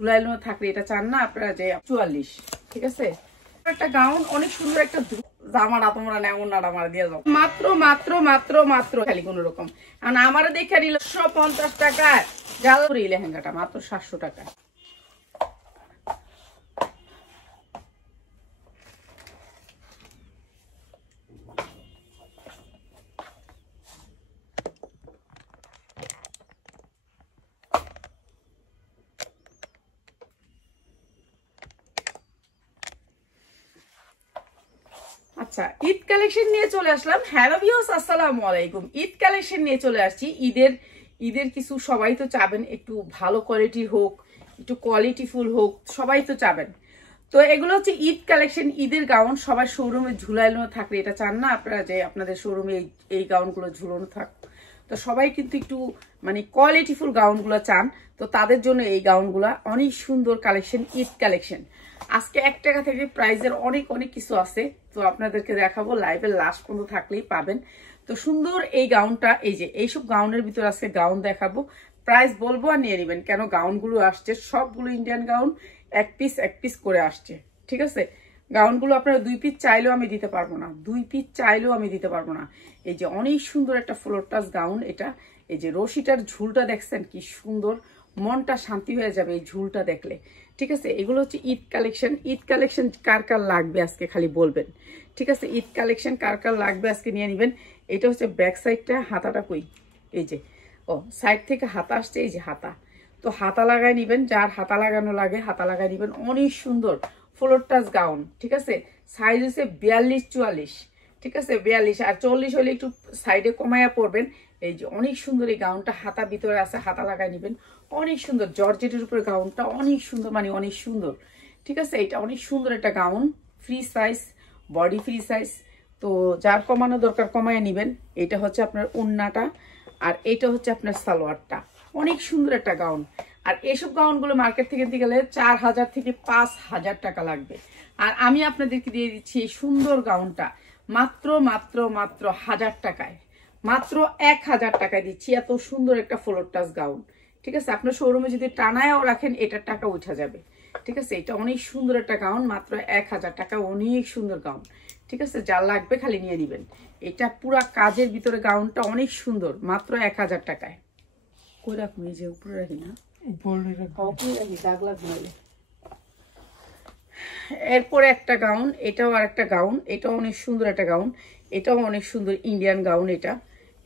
ঝুলাইলো থাকলে এটা চান না আপনারা যে 44, ঠিক আছে। একটা গাউন অনেক সুন্দর একটা জামাটা তোমরা এমন নাড়া মারা দিয়ে যাও মাত্র মাত্র মাত্র মাত্র খালি কোন রকম। কারণ আমার দেখে নিল 150 টাকায় জালপুরি লেহেঙ্গাটা মাত্র 700 টাকায়। আচ্ছা, ঈদ কালেকশন নিয়ে চলে আসলাম। হ্যালো ভিউয়ার্স, আসসালামু আলাইকুম। ঈদ কালেকশন নিয়ে চলে আসছি। ঈদের কিছু সবাই তো চাবেন একটু ভালো কোয়ালিটির হোক, একটু কোয়ালিটিফুল হোক, সবাই তো চাবেন। তো এগুলো হচ্ছে ঈদ কালেকশন, ঈদের গাউন। সবার শোরুমে ঝুলানো থাকলে এটা চান না আপনারা যে আপনাদের শোরুমে এই গাউনগুলো ঝুলানো থাক। তো সবাই কিন্তু একটু মানে কোয়ালিটিফুল গাউনগুলো চান, তো তাদের জন্য এই গাউনগুলো অনেক সুন্দর কালেকশন, ঈদ কালেকশন। আজকে 1 টাকা থেকে প্রাইজের অনেক অনেক কিছু আছে, তো আপনাদেরকে দেখাবো। লাইভের লাস্ট পর্যন্ত থাকলেই পাবেন। তো সুন্দর এই গাউনটা, এই যে এইসব গাউনের ভিতরে আজকে গাউন দেখাবো, প্রাইস বলবো আর নিয়ে নেবেন। কেন গাউনগুলো আসছে সবগুলো ইন্ডিয়ান গাউন, এক পিস করে আসছে, ঠিক আছে। গাউনগুলো আপনারা 2 পিস চাইলেও আমি দিতে পারবো না, 2 পিস চাইলেও আমি দিতে পারবো না। এই যে অনেক সুন্দর একটা ফ্লোর টাচ গাউন এটা। এই যে রশিটার ঝুলটা দেখছেন কি সুন্দর, মনটা শান্তি হয়ে যাবে এই ঝুলটা দেখলে, ঠিক আছে। এগুলো হচ্ছে ঈদ কালেকশন। ঈদ কালেকশন কার কার লাগবে আজকে খালি বলবেন, ঠিক আছে। ঈদ কালেকশন কার কার লাগবে আজকে নিয়ে নেবেন। এটা হচ্ছে ব্যাক সাইডটা, হাতাটা কই, এই যে ও সাইড থেকে হাতা আসছে, এই যে হাতা। তো হাতা লাগাই নিবেন, যার হাতা লাগানো লাগে হাতা লাগাই নিবেন। অনেক সুন্দর ফ্লোর টাচ গাউন, ঠিক আছে। সাইজ হচ্ছে 42-44, ঠিক আছে। 42 আর 40 হলে একটু সাইডে কমাইয়া পড়বেন। এই যে অনেক সুন্দর এই গাউনটা, হাতা ভিতরে আছে, হাতা লাগাই নিবেন। অনেক সুন্দর জর্জেটের উপরে গাউনটা, অনেক সুন্দর মানে অনেক সুন্দর, ঠিক আছে। এটা অনেক সুন্দর একটা gown, free size, body free size. তো যার কমানো দরকার কমায় নিবেন। এটা হচ্ছে আপনার ওড়নাটা, আর এটা হচ্ছে আপনার সালোয়ারটা। অনেক সুন্দর একটা গাউন। আর এইসব গাউনগুলো মার্কেট থেকে নিতে গেলে 4000 থেকে 5000 টাকা লাগবে। আর আমি আপনাদেরকে দিয়ে দিচ্ছি এই সুন্দর গাউনটা মাত্র মাত্র মাত্র 1000 টাকায়, মাত্র 1000 টাকায় দিচ্ছি। এত সুন্দর একটা ফ্লোর টাচ গাউন, ঠিক আছে। আপনার শোরুমে যদি টানায়ও রাখেন এটার টাকা উঠা যাবে, ঠিক আছে। এটা অনেক সুন্দর একটা গাউন, মাত্র 1000 টাকা, অনেক সুন্দর গাউন, ঠিক আছে। যার লাগবে খালি নিয়ে নিবেন। এটা পুরা কাজের ভিতরে গাউনটা অনেক সুন্দর, মাত্র 1000 টাকায়। কই রাখুন, এই যে উপরে রাখি না, দাগ লাগবে। এরপরে একটা গাউন, এটাও আর একটা গাউন, এটাও অনেক সুন্দর একটা গাউন। এটাও অনেক সুন্দর ইন্ডিয়ান গাউন।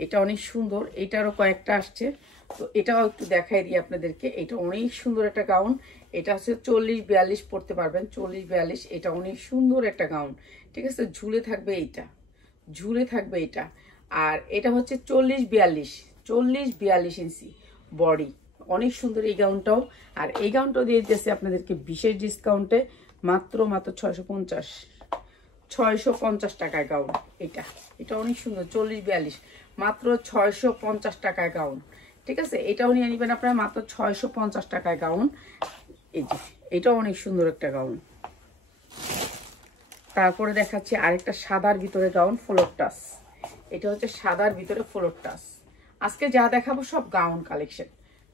এটা অনেক সুন্দর। এটারও কয়েকটা আসছে, তো এটাও একটু দেখাই দিই আপনাদেরকে। এটা অনেক সুন্দর একটা গাউন। এটা হচ্ছে 40-42 পড়তে পারবেন, 40-42। এটা অনেক সুন্দর একটা গাউন, ঠিক আছে। ঝুলে থাকবে এইটা, ঝুলে থাকবে এটা। আর এটা হচ্ছে 40-42 ইঞ্চি বডি, অনেক সুন্দর এই গাউনটাও। আর এই গাউনটাও দিয়ে দিতেছে আপনাদেরকে বিশেষ ডিসকাউন্টে, মাত্র 650 টাকায় গাউন। এটা অনেক সুন্দর, 40-42, মাত্র 650 টাকায় গাউন, ঠিক আছে। এটাও নিয়ে নেবেন আপনারা, মাত্র 650 টাকায় গাউন। এই যে এটাও অনেক সুন্দর একটা গাউন। তারপরে দেখাচ্ছি আরেকটা সাদার ভিতরে গাউন, ফ্লোর টাচ। এটা হচ্ছে সাদার ভিতরে ফ্লোর টাচ। আজকে যা দেখাবো সব গাউন কালেকশন,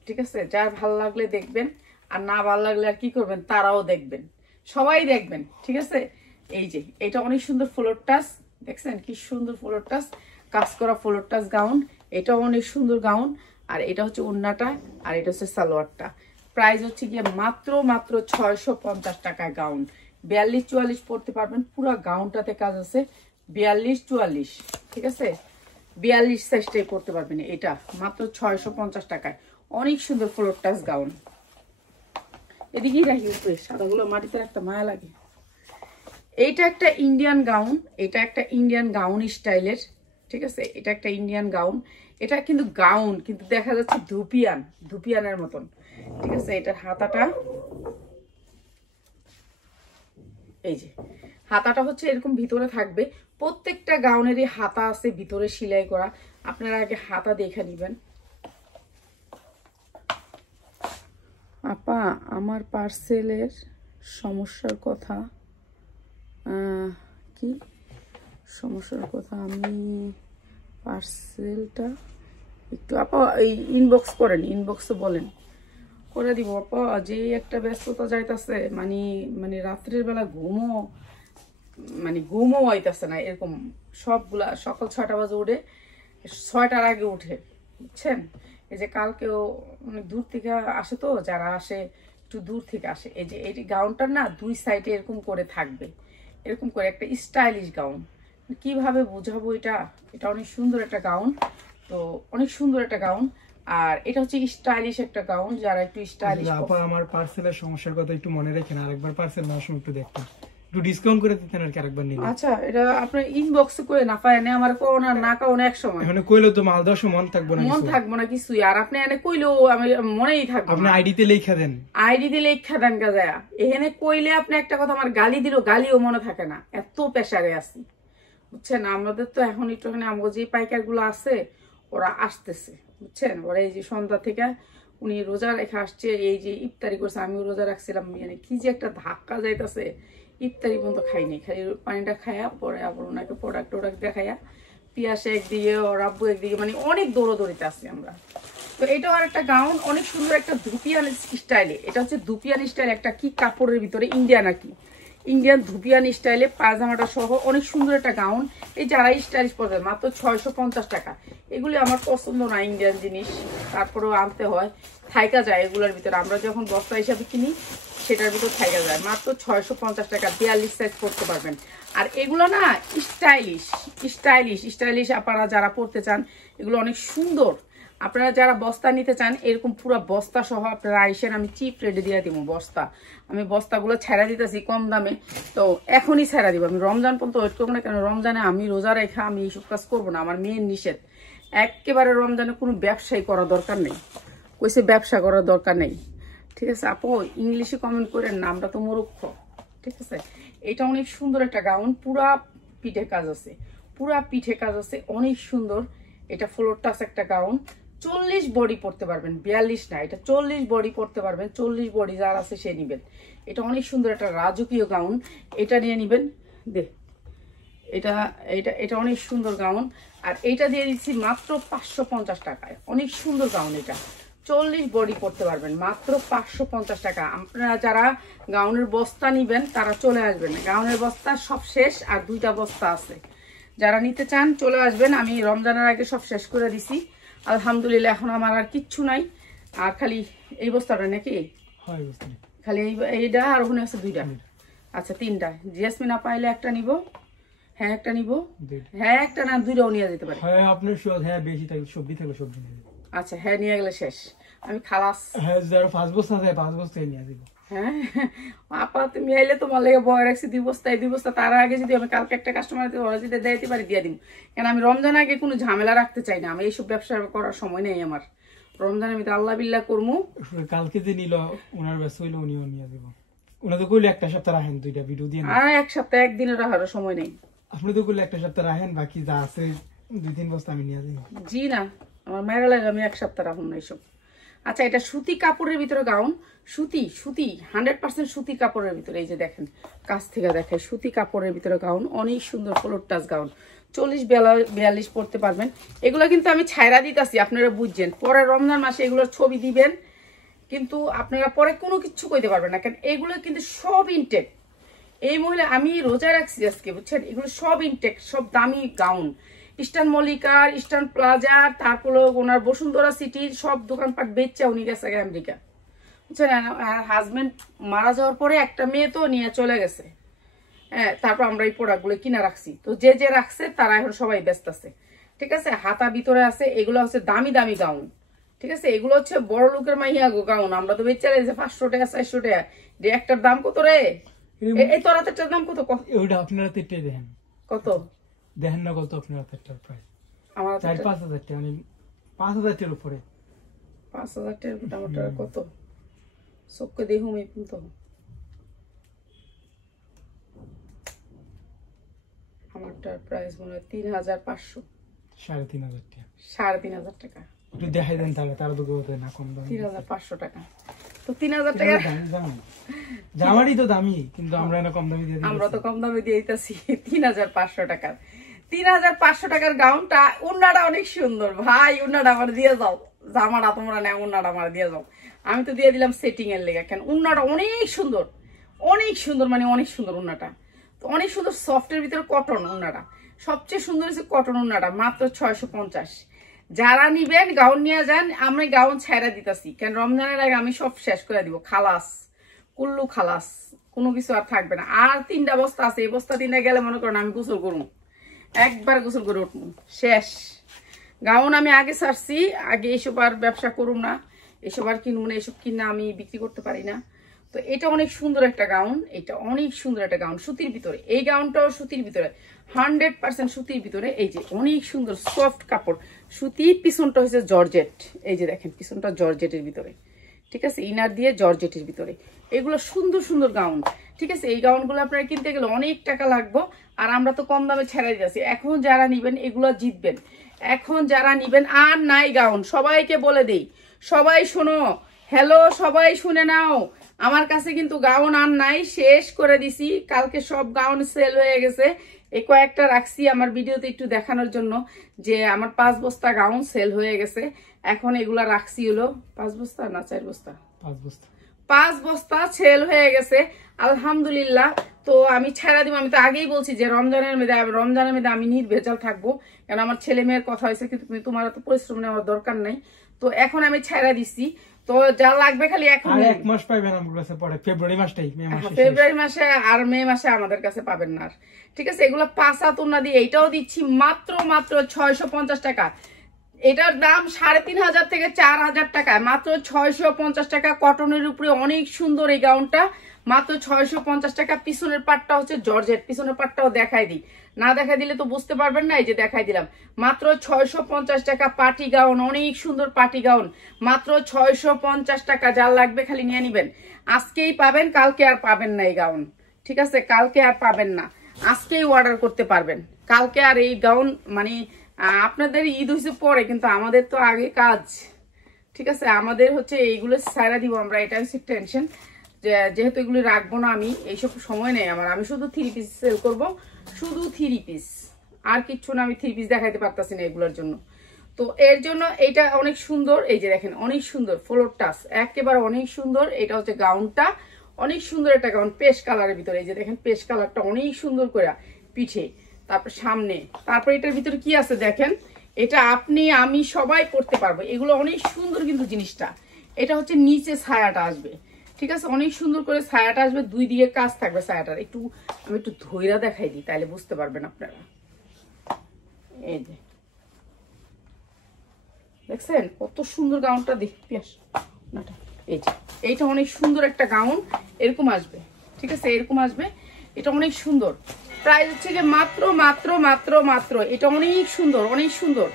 ঠিক আছে। যার ভালো লাগলে দেখবেন, আর না ভালো লাগলে আর কি করবেন, তারাও দেখবেন, সবাই দেখবেন, ঠিক আছে। এই যে এটা অনেক সুন্দর ফ্লোর টাচ, দেখছেন কি সুন্দর ফ্লোর টাচ, কাজ করা ফ্লোর টাচ গাউন। এটাও অনেক সুন্দর গাউন। আর এটা হচ্ছে ওড়নাটা, আর এটা হচ্ছে সালোয়ারটা। প্রাইস হচ্ছে গিয়ে মাত্র 650 টাকায় গাউন। 42-44 পড়তে পারবেন, পুরো গাউনটাতে কাজ আছে। 42-44, ঠিক আছে। 42 সাইজটাই পড়তে পারবেন। এটা মাত্র 650 টাকায়, অনেক সুন্দর ফ্লোর টাচ গাউন। এদিকেই রাখি, উপরে সাদাগুলো মাটিতে একটা মায়া লাগে। এইটা একটা ইন্ডিয়ান গাউন, এটা একটা ইন্ডিয়ান গাউন স্টাইলের, ঠিক আছে। এটা একটা ইন্ডিয়ান গাউন। এটা কিন্তু গাউন, কিন্তু দেখা যাচ্ছে ধুপিয়ানের মতন, ঠিক আছে। এটার হাতাটা, এই যে হাতাটা হচ্ছে এরকম ভিতরে থাকবে। প্রত্যেকটা গাউনেরই হাতা আছে ভিতরে সেলাই করা। আপনারা আগে হাতা দেখে নিবেন। আপা, আমার পার্সেলের সমস্যার কথা, কি সমস্যার কথা? আমি পার্সেলটা একটু আপা এই ইনবক্স করেন, ইনবক্সে বলেন করে দিব আপা, যে একটা ব্যস্ততা যাইতাছে, মানে মানে রাত্রের বেলা ঘুমও আইতাছে না এরকম। সবগুলা সকাল 6টা বাজে উঠে, 6টার আগে উঠে, বুঝছেন। এই যে কালকেও অনেক দূর থেকে আসে, তো যারা আসে একটু দূর থেকে আসে। এই যে এই গাউনটার না 2 সাইডে এরকম করে থাকবে, এরকম করে একটা স্টাইলিশ গাউন। কিভাবে বোঝাবো এটা, এটা অনেক সুন্দর একটা গাউন। তো অনেক সুন্দর একটা গাউন, আর এটা হচ্ছে স্টাইলিশ একটা গাউন। যারা একটু স্টাইলিশ, আপা আমার পার্সেলের সমস্যার কথা একটু মনে রাখেন, আরেকবার পার্সেল নেওয়ার সময় একটু দেখতেন, একটু ডিসকাউন্ট করে দিতেন আর কি আরেকবার নিলে। আচ্ছা, এটা আপনার ইনবক্সে কই না পায় না, আমার কোন আর না কোন এক সময় এখানে কইলো তো মাল দেওয়ার সময় মন থাকবো না, মন থাকবো না কিছুই। আর আপনি এনে কইলেও আমি মনেই থাকবো। আপনি আইডিতে লেখা দেন, আইডিতে লেখা দেন গাজা। এখানে কইলে আপনি একটা কথা আমার গালি দিল, গালিও মনে থাকে না, এত প্রেসারে আছি, বুঝছেন। আমাদের তো এখন একটুখানি আমাদের যে পাইকার গুলো আছে ওরা আসতেছে, বুঝছেন। ওরা এই যে সন্ধ্যা থেকে উনি রোজা রেখে আসছে, এই যে ইফতারি করছে, আমিও রোজা রাখছিলাম, মানে কি যে একটা ধাক্কা যাইতেছে। ইফতারি পর্যন্ত খাইনি, খালি পানিটা খাইয়া পরে আবার ওনাকে প্রোডাক্ট দেখাইয়া, পিয়াসে একদিকে ওর আব্বু একদিকে, মানে অনেক দৌড়াদৌড়িতে আছি আমরা। তো এটাও আর একটা গাউন, অনেক সুন্দর একটা ধুপিয়ান স্টাইলে। এটা হচ্ছে ধুপিয়ান স্টাইল, একটা কি কাপড়ের ভিতরে ইন্ডিয়ান আর কি, ইন্ডিয়ান ধুপিয়ান স্টাইলে পায়জামাটা সহ অনেক সুন্দর একটা গাউন। এই যারা স্টাইলিশ পড়বে মাত্র 650 টাকা। এগুলি আমার পছন্দ না ইন্ডিয়ান জিনিস, তারপরেও আনতে হয়, থাইকা যায় এগুলোর ভিতরে। আমরা যখন বস্তা হিসাবে কিনি সেটার ভিতর থাইকা যায়। মাত্র 650 টাকা, 42 সাইজ পড়তে পারবেন। আর এগুলো না স্টাইলিশ স্টাইলিশ স্টাইলিশ আপনারা যারা পড়তে চান, এগুলো অনেক সুন্দর। আপনারা যারা বস্তা নিতে চান, এরকম পুরো বস্তা সহ আপনারা আইসেন, আমি চিপ রেটে দিয়ে দিব বস্তা। আমি বস্তাগুলো ছেড়া দিতেছি কম দামে, তো এখনই ছেড়া দিব। আমি রমজান পর্যন্ত ওয়েট করবো না, কেন রমজানে আমি রোজা রেখা আমি এইসব কাজ করবো না, আমার মেয়ের নিষেধ। একেবারে রমজানে কোনো ব্যবসায়ী করা দরকার নেই, কইছে ব্যবসা করার দরকার নেই, ঠিক আছে। আপু ইংলিশে কমেন্ট করেন না, আমরা তো মূর্খ, ঠিক আছে। এটা অনেক সুন্দর একটা গাউন, পুরা পিঠে কাজ আছে, পুরা পিঠে কাজ আছে, অনেক সুন্দর। এটা ফ্লোর টাচ একটা গাউন, 40 বডি পড়তে পারবেন, 42 না, এটা 40 বডি পড়তে পারবেন। 40 বডি যার আছে সে নিবেন। এটা অনেক সুন্দর একটা রাজকীয় গাউন, এটা নিয়ে নিবেন। দে এটা এটা এটা অনেক সুন্দর গাউন, আর এটা দিয়ে দিচ্ছি মাত্র 550 টাকায়। অনেক সুন্দর গাউন, এটা 40 বডি পড়তে পারবেন মাত্র 550 টাকা। আপনারা যারা গাউনের বস্তা নিবেন তারা চলে আসবেন, গাউনের বস্তা সব শেষ, আর 2টা বস্তা আছে। যারা নিতে চান চলে আসবেন, আমি রমজানের আগে সব শেষ করে দিছি আলহামদুলিল্লাহ। এখন আমার আর কিচ্ছু নাই, আর খালি এই বস্তাটা নাকি, খালি এইটা আর ওখানে আছে 2টা, আচ্ছা 3টা। জেসমিন আপা পাইলে একটা নিব, হ্যাঁ একটা নিব, হ্যাঁ একটা না 2টাও নিয়ে যেতে পারে। হ্যাঁ আপনার হ্যাঁ বেশি থাকলে সবজি থাকলে সবজি নিয়ে যাবেন। আচ্ছা হ্যাঁ নিয়ে গেলে শেষ, আমি খালাস। হ্যাঁ যারা 5 বস্তা থাকে 5 বস্তাই নিয়ে দিব। হ্যাঁ আপা তুমি আইলে তোমার লেগে বয় রাখছি 2 বস্তা, এই 2 বস্তা তার আগে যদি আমি কালকে একটা কাস্টমার ওরা যদি দিতে পারি দিয়ে দিব, কেন আমি রমজান আগে কোনো ঝামেলা রাখতে চাই না। আমি এইসব ব্যবসা করার সময় নেই আমার, রমজান আমি তো আল্লাহ বিল্লাহ করবো। কালকে যে নিল ওনার ব্যস্ত হইলে উনিও নিয়ে দিব। উনি তো কইলে একটা সপ্তাহ রাখেন, 2টা ভিডিও দিয়ে। আর এক সপ্তাহ একদিনের রাখার সময় নেই। আপনি তো কইলে একটা সপ্তাহ রাখেন, বাকি যা আছে 2-3 বস্তা আমি নিয়ে যাই। জি না, আমার মেয়েরা লাগে আমি এক সপ্তাহ রাখুন না এইসব। আচ্ছা এটা সুতি কাপড়ের ভিতরে গাউন, সুতি 100% সুতি কাপড়ের ভিতরে। এই যে দেখেন কাছ থেকে দেখেন, সুতি কাপড়ের ভিতরে গাউন, অনেক সুন্দর ফ্লোর টাচ গাউন, 40-42 পড়তে পারবেন। এগুলো কিন্তু আমি ছাইরা দিতেছি, আপনারা বুঝছেন। পরে রমজান মাসে এগুলোর ছবি দিবেন, কিন্তু আপনারা পরে কোনো কিছু কইতে পারবেন না, কারণ এগুলো কিন্তু সব ইনটেক। এই মহিলা আমি রোজা রাখছি আজকে, বুঝছেন। এগুলো সব ইনটেক, সব দামি গাউন। ইস্টার্ন মল্লিকার, ইস্টার্ন প্লাজার, তারপরে ওনার বসুন্ধরা সিটির সব দোকানপাট বেচছে উনি গেছে আমেরিকা, বুঝছেন। হাজবেন্ড মারা যাওয়ার পরে একটা মেয়ে তো নিয়ে চলে গেছে, হ্যাঁ। তারপর আমরা এই প্রোডাক্টগুলো কিনা রাখছি, তো যে যে রাখছে তারা এখন সবাই ব্যস্ত আছে, ঠিক আছে। হাতা ভিতরে আছে, এগুলো হচ্ছে দামি দামি গাউন, ঠিক আছে। এগুলো হচ্ছে বড় লোকের মাইয়া গো গাউন, আমরা তো বেচে যে 500 টাকা 400 টাকা। একটার দাম কত রে? এই তোর হাতেরটার দাম কত? ওইটা আপনারা তেটাই দেখেন কত দেখেন না, কত আপনার হাতেরটার প্রাইস? আমার 4-5 হাজার টাকা, মানে 5 হাজার টাকার উপরে। 5,000 টাকার মোটামুটি কত চোখকে দেখুম এই কিন্তু আমারটার প্রাইস মনে হয় 3,500, 3,500 টাকা, 3,500 টাকা। একটু দেখাই দেন তাহলে, তারা তো বলতে না কম দাম। 3,500 টাকা, তো 3,000 টাকা জামারই তো দামি, কিন্তু আমরা না কম দামি দিয়ে দিই। আমরা তো কম দামে দিয়ে দিতেছি 3,500 টাকা। 3,500 টাকার গাউনটা, উন্নাটা অনেক সুন্দর ভাই, উন্নাটা আমার দিয়ে যাও। জামাটা তোমরা না, উন্নাটা আমার দিয়ে যাও। আমি তো দিয়ে দিলাম সেটিং এর লেগে। কেন উন্নাটা অনেক সুন্দর, অনেক সুন্দর, মানে অনেক সুন্দর উন্নাটা, তো অনেক সুন্দর সফটের ভিতরে কটন উন্নাটা, সবচেয়ে সুন্দর হচ্ছে কটন উন্নাটা, মাত্র 650। যারা নিবেন গাউন নিয়ে যান, আমি গাউন ছেড়ে দিতেছি, কেন রমজানের আগে আমি সব শেষ করে দিব, খালাস কুল্লু খালাস, কোনো কিছু আর থাকবে না। আর 3টা বস্তা আছে, এই বস্তা 3টা গেলে মনে করেন আমি গোসল করবো, একবার গোসল করে উঠবো, শেষ। গাউন আমি আগে ছাড়ছি, আগে এসব আর ব্যবসা করুম না, এসব আর কিনবো না, এসব কিনা আমি বিক্রি করতে পারি না। তো এটা অনেক সুন্দর একটা গাউন, এটা অনেক সুন্দর একটা গাউন সুতির ভিতরে, এই গাউনটাও সুতির ভিতরে, 100% সুতির ভিতরে। এই যে অনেক সুন্দর সফট কাপড় সুতি, পিছনটা হচ্ছে জর্জেট, এই যে দেখেন পিছনটা জর্জেটের ভিতরে, ঠিক আছে, ইনার দিয়ে জর্জেটের ভিতরে, এগুলো সুন্দর সুন্দর গাউন, ঠিক আছে। এই গাউনগুলো আপনারা কিনতে গেলে অনেক টাকা লাগবে, আর আমরা তো কম দামে ছেড়ে দিয়েছি। এখন যারা নিবেন এগুলো জিতবেন, এখন যারা নিবেন। আর নাই গাউন, সবাইকে বলে দেই, সবাই শোনো, হ্যালো সবাই শুনে নাও, আমার কাছে কিন্তু গাউন আর নাই, শেষ করে দিছি, কালকে সব গাউন সেল হয়ে গেছে। এই কয়েকটা রাখছি আমার ভিডিওতে একটু দেখানোর জন্য, যে আমার 5 বস্তা গাউন সেল হয়ে গেছে। এখন এগুলা রাখছি হলো 5 বস্তা না 4 বস্তা, 5 বস্তা সেল হয়ে গেছে আলহামদুলিল্লাহ। তো আমি ছেড়ে দিব, আমি তো আগেই বলছি যে রমজানের মধ্যে আমি নির্ভেজাল থাকবো, কারণ আমার ছেলে মেয়ের কথা হয়েছে, কিন্তু তোমার তো পরিশ্রম নেওয়ার দরকার নাই। তো এখন আমি ছেড়ে দিচ্ছি, তো যা লাগবে খালি এখন 1 মাস পাইবেন আমার কাছে, পরে ফেব্রুয়ারি মাসটাই, ফেব্রুয়ারি মাসে আর মে মাসে আমাদের কাছে পাবেন না, ঠিক আছে। এগুলো 5 হাত ওন্না দিয়ে, এইটাও দিচ্ছি মাত্র 650 টাকা। এটার দাম 3500 থেকে 4000 টাকা, মাত্র 650 টাকা। কটনের উপরে অনেক সুন্দর এই গাউনটা, মাত্র 650 টাকা। পিছনের পাটটা হচ্ছে জর্জেট, পিছনের পাটটাও দেখাই দিই, না দেখাই দিলে তো বুঝতে পারবেন না, এই যে দেখাই দিলাম, মাত্র 650 টাকা। পার্টি গাউন, অনেক সুন্দর পার্টি গাউন, মাত্র 650 টাকা। যার লাগবে খালি নিয়ে নিবেন, আজকেই পাবেন, কালকে আর পাবেন না এই গাউন, ঠিক আছে, কালকে আর পাবেন না, আজকেই অর্ডার করতে পারবেন, কালকে আর এই গাউন মানে আপনাদের ঈদ হয়েছে পরে, কিন্তু আমাদের তো আগে কাজ, ঠিক আছে, আমাদের হচ্ছে এইগুলো সারা দিব আমরা, এটা হচ্ছে টেনশন, যেহেতু এগুলো রাখবো না আমি, এইসব সময় নেই আমার, আমি শুধু 3 পিস সেল করব, শুধু 3 পিস, আর কিচ্ছু না, আমি 3 পিস দেখাইতে পারতাছি না এগুলোর জন্য। তো এর জন্য এটা অনেক সুন্দর, এই যে দেখেন অনেক সুন্দর ফ্লোর টাচ, একেবারে অনেক সুন্দর। এটা হচ্ছে গাউনটা, অনেক সুন্দর একটা গাউন, পেস্ট কালারের ভিতরে, এই যে দেখেন পেস্ট কালারটা অনেক সুন্দর করে পিঠে, তারপর সামনে, তারপর এটার ভিতরে কি আছে দেখেন, এটা আপনি আমি সবাই পড়তে পারবো, এগুলো অনেক সুন্দর কিন্তু জিনিসটা। এটা হচ্ছে নিচে ছায়াটা আসবে, ঠিক আছে, অনেক সুন্দর করে ছায়াটা আসবে, 2 দিকে কাজ থাকবে ছায়াটার। আমি একটু ধইরা দেখাই দিই, তাহলে বুঝতে পারবেন আপনারা। এই যে দেখছেন কত সুন্দর গাউনটা, এই যে এইটা অনেক সুন্দর একটা গাউন, এরকম আসবে, ঠিক আছে, এরকম আসবে, এটা অনেক সুন্দর। প্রাইস হচ্ছে যে মাত্র মাত্র মাত্র মাত্র, এটা অনেক সুন্দর, অনেক সুন্দর,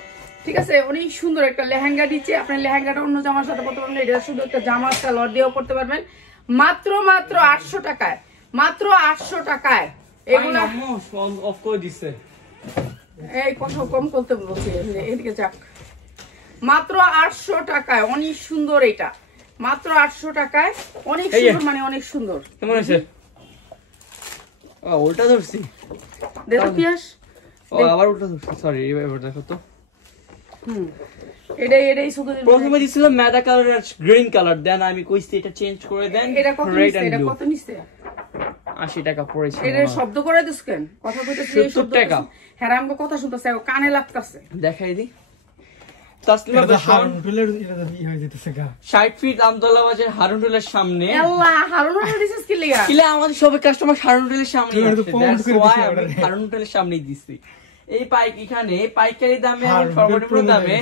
ঠিক আছে, অনেক সুন্দর একটা লেহেঙ্গা দিচ্ছে। আপনার লেহেঙ্গাটা অন্য জামার সাথে পরতে পারবেন, এটা শুধু একটা জামা কালার দিয়েও পরতে পারবেন, মাত্র মাত্র 800 টাকায়, মাত্র 800 টাকায়। এগুলো অফ করে দিছে, এই কথা কম করতে বলছি, এদিকে যাক, মাত্র 800 টাকায়, অনেক সুন্দর এটা, মাত্র 800 টাকায়, অনেক সুন্দর, মানে অনেক সুন্দর। কেমন আছে? উল্টা ধরছি, দেখো পিয়াস, আবার উল্টা ধরছি, সরি, এবার দেখো তো। এটাই শুধু প্রথমে দিছিল ম্যাদা কালার আর গ্রিন কালার, দেন আমি কইছি এটা চেঞ্জ করে দেন, এটা কত নিছে, এটা কত নিছে? 80 টাকা পড়েছে। এটা শব্দ করে দিস কেন, কথা কইতেছিস, 70 টাকা। হ্যাঁ আমগো কথা শুনতেছে, কানে লাগতাছে, দেখাই দি। তাসলিমা হারুন টুলের, এটা তো হয়ে যেতেছে গা, 60 ফিট আমতলা বাজার হারুন টুলের সামনে। আল্লাহ, হারুন টুলের দিছিস কি লাগা? কিলা আমাদের সব কাস্টমার হারুন টুলের সামনে আছে, হারুন টুলের সামনেই দিছি। এই এখানে পাইকারি দামে আর সর্বনিম্ন দামে,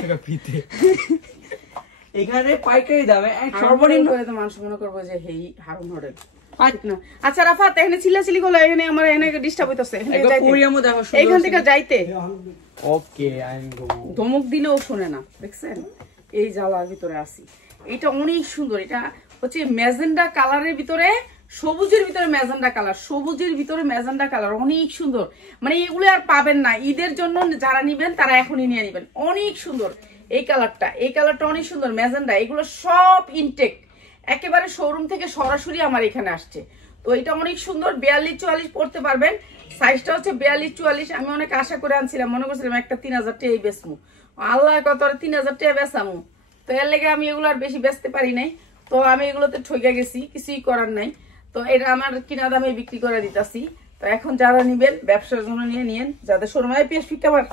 এখানে পাইকারি দামে এক সর্বনিম্ন করে তো মানুষ মনে করবে যে হেই হারুন হোটেল। আচ্ছা রাফাত, এখানে চিল্লাচিল্লি করলে, এখানে আমার এখানে ডিস্টার্ব হইতাছে, এখান থেকে যাইতে। ওকে, আই এম গো। ধমক দিলেও শুনে না, দেখছেন, এই জ্বালার ভিতরে আছি। এটা অনেক সুন্দর, এটা হচ্ছে ম্যাজেন্ডা কালারের ভিতরে, সবুজের ভিতরে ম্যাজেন্ডা কালার, সবুজের ভিতরে ম্যাজেন্ডা কালার, অনেক সুন্দর, মানে এগুলো আর পাবেন না। ঈদের জন্য যারা নিবেন তারা এখনই নিয়ে নিবেন, অনেক সুন্দর এই কালারটা, এই কালারটা অনেক সুন্দর ম্যাজেন্ডা। এগুলো সব ইনটেক, একেবারে শোরুম থেকে সরাসরি আমার এখানে আসছে। তো এটা অনেক সুন্দর, 42-44 পড়তে পারবেন, সাইজটা হচ্ছে 42-44। আমি অনেক আশা করে আনছিলাম, মনে করছিলাম একটা 3000 টাকা বেচমু, আল্লাহ কত 3000 টাকা বেচামু, তো এর লেগে আমি এগুলো আর বেশি বেচতে পারি নাই। তো আমি এগুলোতে ঠকে গেছি, কিছুই করার নাই। তো এটা আমার কিনা দামে বিক্রি করে দিতেছি। তো এখন যারা নিবেন ব্যবসার জন্য নিয়ে যাদের শোরুমে পেশ ফিকাবার।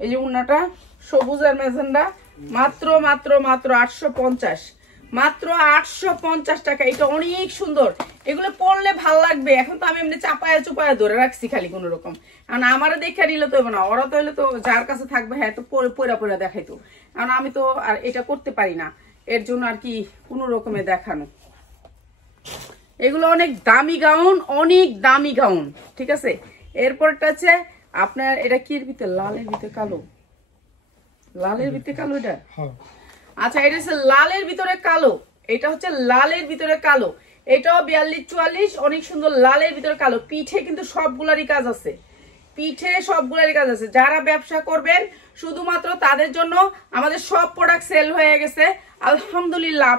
এই যে উন্নাটা সবুজ আর মেজেন্ডা, মাত্র মাত্র মাত্র 850, মাত্র 850 টাকা। এটা অনেক সুন্দর, এগুলো পরলে ভাল লাগবে। এখন তো আমি এমনি চাপায়া চুপায়া ধরে রাখছি খালি কোন রকম, কারণ আমারও দেখে নিলে তো না, ওরা তো হইলে তো যার কাছে থাকবে হ্যাঁ তো পয়রা পয়রা দেখাইতো, কারণ আমি তো আর এটা করতে পারি না, এর জন্য আর কি কোন রকমে দেখানো। এগুলো অনেক দামি গাউন, অনেক দামি গাউন, ঠিক আছে। এরপরটা আছে আপনার এটা কি ভিতরে, লালের ভিতরে কালো, লালের ভিতরে কালো এটা। আচ্ছা, এটা হচ্ছে লালের ভিতরে কালো, এটা হচ্ছে লালের ভিতরে কালো, এটাও 42-44, অনেক সুন্দর লালের ভিতরে কালো। পিঠে কিন্তু সবগুলারই কাজ আছে, পিঠে সবগুলারই কাজ আছে। যারা ব্যবসা করবেন শুধুমাত্র তাদের জন্য আমাদের সব প্রোডাক্ট সেল হয়ে গেছে আলহামদুলিল্লাহ।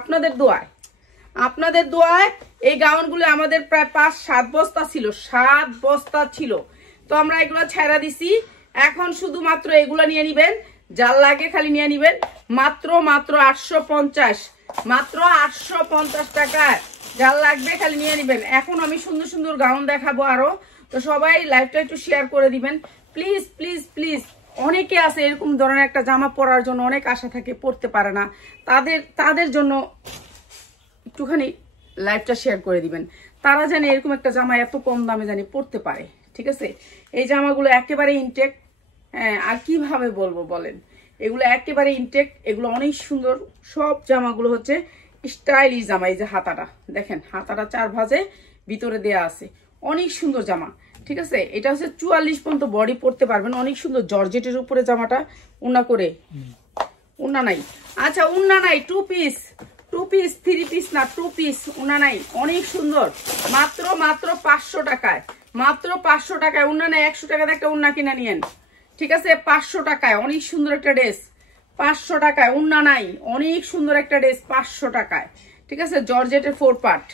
আপনাদের দোয়ায় এই গাউনগুলো আমাদের প্রায় 5-7 বস্তা ছিল, 7 বস্তা ছিল। তো আমরা এগুলো ছেড়া দিছি, এখন শুধুমাত্র এগুলো নিয়ে নিবেন, যার লাগে খালি নিয়ে নিবেন। মাত্র মাত্র 850, মাত্র 850 টাকায় যার লাগবে খালি নিয়ে নিবেন। এখন আমি সুন্দর সুন্দর গাউন দেখাবো আরো, তো সবাই লাইভটা একটু শেয়ার করে দিবেন প্লিজ প্লিজ প্লিজ। অনেকে আছে এরকম ধরনের একটা জামা পরার জন্য অনেক আশা থাকে, পরতে পারে না, তাদের জন্য একটুখানি লাইভটা শেয়ার করে দিবেন। তারা জানে এরকম একটা জামা এত কম দামে জানি পরতে পারে, ঠিক আছে। এই জামাগুলো একেবারে ইনটেক, হ্যাঁ আর কিভাবে বলবো বলেন, এগুলো একেবারে ইনটেক, এগুলো অনেক সুন্দর। সব জামাগুলো হচ্ছে স্টাইলিশ জামা। এই যে হাতাটা দেখেন, হাতাটা 4 ভাঁজে ভিতরে দেয়া আছে, অনেক সুন্দর জামা, ঠিক আছে। এটা হচ্ছে 44 পর্যন্ত বডি পরতে পারবেন, অনেক সুন্দর জর্জেটের উপরে জামাটা, উন্না করে, উন্না নাই, আচ্ছা উন্না নাই, 2 পিস 3 পিস না, 2 পিস উন্না নাই, অনেক সুন্দর। মাত্র মাত্র 500 টাকায়, মাত্র 500 টাকায় উন্না নাই। 100 টাকাতে একটা উন্না কিনা নিয়েন, ঠিক আছে। 500 টাকায় অনেক সুন্দর একটা ড্রেস, 500 টাকায় উন্না নাই, অনেক সুন্দর একটা ড্রেস 500 টাকায়, ঠিক আছে। জর্জেটের 4 পার্ট।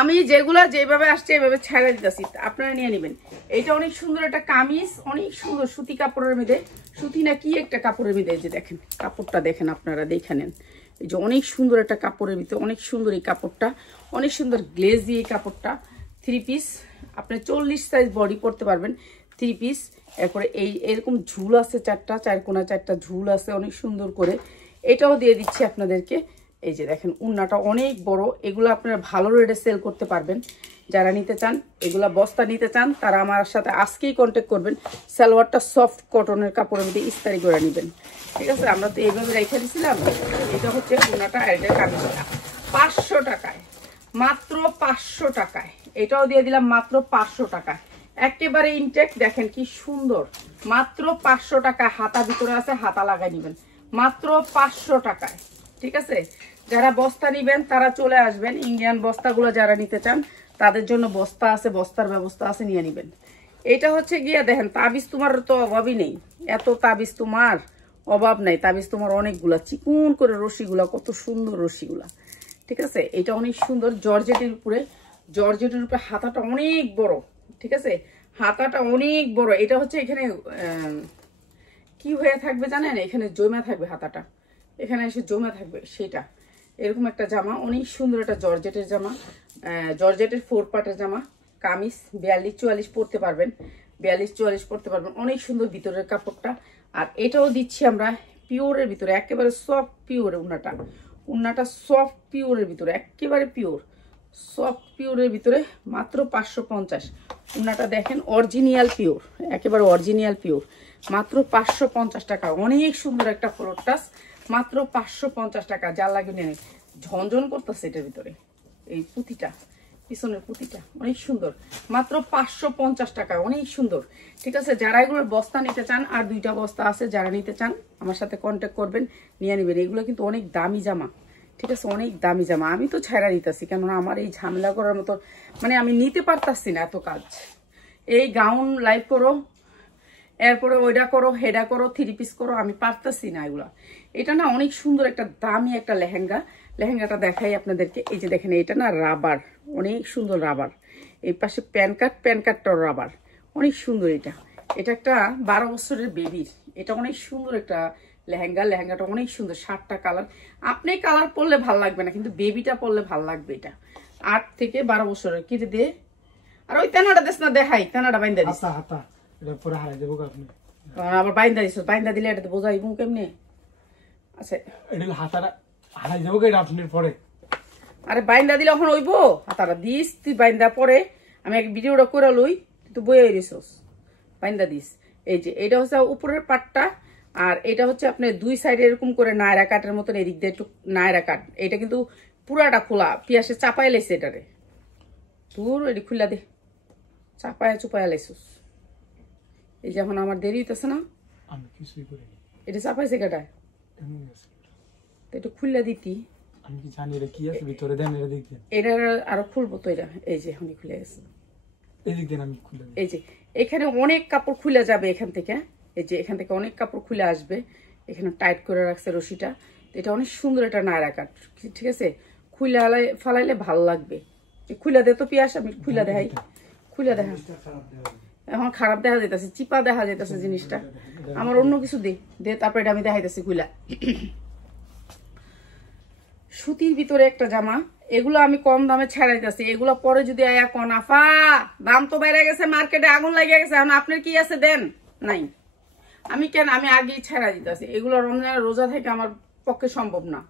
আমি যেগুলা যেভাবে আসছে এভাবে ছেড়ে দিতেছি, আপনারা নিয়ে নেবেন। এটা অনেক সুন্দর একটা কামিজ, অনেক সুন্দর সুতি কাপড়ের মধ্যে, সুতি না কি একটা কাপড়ের মধ্যে, এই যে দেখেন কাপড়টা দেখেন, আপনারা দেখে নেন। এই যে অনেক সুন্দর একটা কাপড়ের ভিতরে, অনেক সুন্দর এই কাপড়টা, অনেক সুন্দর গ্লেজি এই কাপড়টা। 3 পিস, আপনি 40 সাইজ বডি পরতে পারবেন, 3 পিস। এরপরে এরকম ঝুল আছে 4টা, 4 কোনা 4টা ঝুল আছে অনেক সুন্দর করে, এটাও দিয়ে দিচ্ছি আপনাদেরকে। এই যে দেখেন উন্নাটা অনেক বড়, এগুলো আপনারা ভালো রেটে সেল করতে পারবেন। যারা নিতে চান, এগুলা বস্তা নিতে চান, তারা আমার সাথে আজকেই কন্ট্যাক্ট করবেন। সালোয়ারটা সফট কটনের কাপড়ের মধ্যে ইস্তারি করে নেবেন, ঠিক আছে। আমরা তো এইভাবে রেখে দিয়েছিলাম। এটা হচ্ছে উন্নাটা, আর এটা কামিজটা 500 টাকায়, মাত্র 500 টাকায়। এটাও দিয়ে দিলাম মাত্র 500 টাকায়, একেবারে ইনটেক। দেখেন কি সুন্দর, মাত্র 500 টাকা। হাতা ভিতরে আছে, হাতা লাগাই নেবেন মাত্র 500 টাকায়, ঠিক আছে। যারা বস্তা নিবেন তারা চলে আসবেন, ইন্ডিয়ান বস্তাগুলো যারা নিতে চান তাদের জন্য বস্তা আছে, বস্তার ব্যবস্থা আছে, নিয়ে নিবেন। এটা হচ্ছে গিয়ে দেখেন তাবিজ তোমার তো অভাবই নেই, এত তাবিজ তোমার অভাব নাই। তাবিজ তোমার অনেকগুলা, চিকুন করে রশিগুলা, কত সুন্দর রশিগুলা, ঠিক আছে। এটা অনেক সুন্দর জর্জেটের উপরে, জর্জেটের উপরে হাতাটা অনেক বড়, ঠিক আছে, হাতাটা অনেক বড়। এটা হচ্ছে এখানে কি হয়ে থাকবে জানেন, এখানে জমা থাকবে হাতাটা, এখানে এসে জমা থাকবে সেটা। এরকম একটা জামা, অনেক সুন্দর একটা জর্জেটের জামা, জর্জেটের 4 পার্টের জামা, কামিজ 42-44 পরতে পারবেন, 42-44 পরতে পারবেন, অনেক সুন্দর ভিতরের কাপড়টা। আর এটাও দিচ্ছি আমরা পিওরের ভিতরে, একেবারে সফট পিওর উন্নাটা, উন্নাটা সফট পিওরের ভিতরে, একেবারে পিওর সফট পিওরের ভিতরে, মাত্র 550। উন্নাটা দেখেন অরিজিনাল পিওর, একেবারে অরিজিনাল পিওর, মাত্র 550 টাকা। অনেক সুন্দর একটা ফ্লোর টাচ, মাত্র 550 টাকা। যার লাগে নেই, ঝনঝন করতেছে এটার ভিতরে, এই পুঁতিটা, পিছনের পুঁতিটা অনেক সুন্দর, মাত্র 550 টাকা, অনেক সুন্দর, ঠিক আছে। যারা এগুলোর বস্তা নিতে চান, আর 2টা বস্তা আছে, যারা নিতে চান আমার সাথে কন্ট্যাক্ট করবেন, নিয়ে নেবেন। এগুলো কিন্তু অনেক দামি জামা, ঠিক আছে, অনেক দামি জামা। আমি তো ছেড়া নিতেছি, কেননা আমার এই ঝামেলা করার মতো মানে আমি নিতে পারতাছি না এত কাজ। এই গাউন লাইভ করো, এরপরে ওইটা করো, হেডা করো, 3 পিস করো, আমি পারতাছি না এগুলা। এটা না অনেক সুন্দর একটা দামি একটা লেহেঙ্গা, লেহেঙ্গাটা দেখাই আপনাদেরকে। এই যে দেখেন, এটা না রাবার, অনেক সুন্দর রাবার। এই পাশে প্যান কার্ডটাও রাবার, অনেক সুন্দর। এটা একটা 12 বছরের বেবির, এটা অনেক সুন্দর একটা লেহেঙ্গাটা অনেক সুন্দর, 7টা কালার। আপনি কালার পরলে ভাল লাগবে না, কিন্তু বেবিটা পরলে ভাল লাগবে। এটা 8 থেকে 12 বছরের। কি দে আর ওই তেনাটা দেশ না, দেখাই তেনাটা বাইন্দা দিস। আবার বাইন্দা দিস, বাইন্দা দিলে এটা বোঝাইব কেমনে? আচ্ছা আরে বাইন্দা দিলে এখন হইব, হাতারা দিস তুই বাইন্দা পরে। আমি এক ভিডিওটা করে লই, তুই তো বইয়ে দিছস, বাইন্দা দিস। এই যে এটা হচ্ছে উপরের পাটটা, আর এটা হচ্ছে আপনার 2 সাইডে এরকম করে নায়রা কাটের মতন, এদিক দিয়ে একটু নায়রা কাট। এটা কিন্তু পুরাটা খোলা, পিয়াসে চাপাই লাইছে এটারে। তোর এটি খুলা দে, চাপায়া চুপায়া লাইছস। এই যে এখন আমার দেরি হইতেছে না, এটা চাপাইছে কেটা, একটু খুললা দিতি। আমি কি জানি এটা কি আছে ভিতরে, দেন এটা দেখতে। এটা আরো খুলবো তো এটা। এই যে এখনই খুলে গেছে, এই দিক দেন আমি খুলে দিই। এই যে এখানে অনেক কাপড় খুলে যাবে এখান থেকে। এই যে এখান থেকে অনেক কাপড় খুলে আসবে। এখানে টাইট করে রাখছে রশিটা। এটা অনেক সুন্দর, এটা নায়রা কাট, ঠিক আছে। খুলে ফালাইলে ভালো লাগবে। খুলে দে তো পিয়াস, আমি খুলে দেখাই, খুলে দেখা। এখন খারাপ দেখা যাইতেছে, চিপা দেখা যাইতেছে জিনিসটা। আমার অন্য কিছু দে তারপরে এটা আমি দেখাইতেছি খুলা। সুতির ভিতরে একটা জামা, এগুলো আমি কম দামে ছাড়াইতেছি। এগুলো পরে যদি আয়া কোন আফা দাম তো বেড়ে গেছে, মার্কেটে আগুন লাগিয়ে গেছে, এখন আপনার কি আছে দেন নাই। আমি কেন, আমি আগেই ছেড়া দিতেছি। এগুলো রমজানের রোজা থেকে আমার পক্ষে সম্ভব না,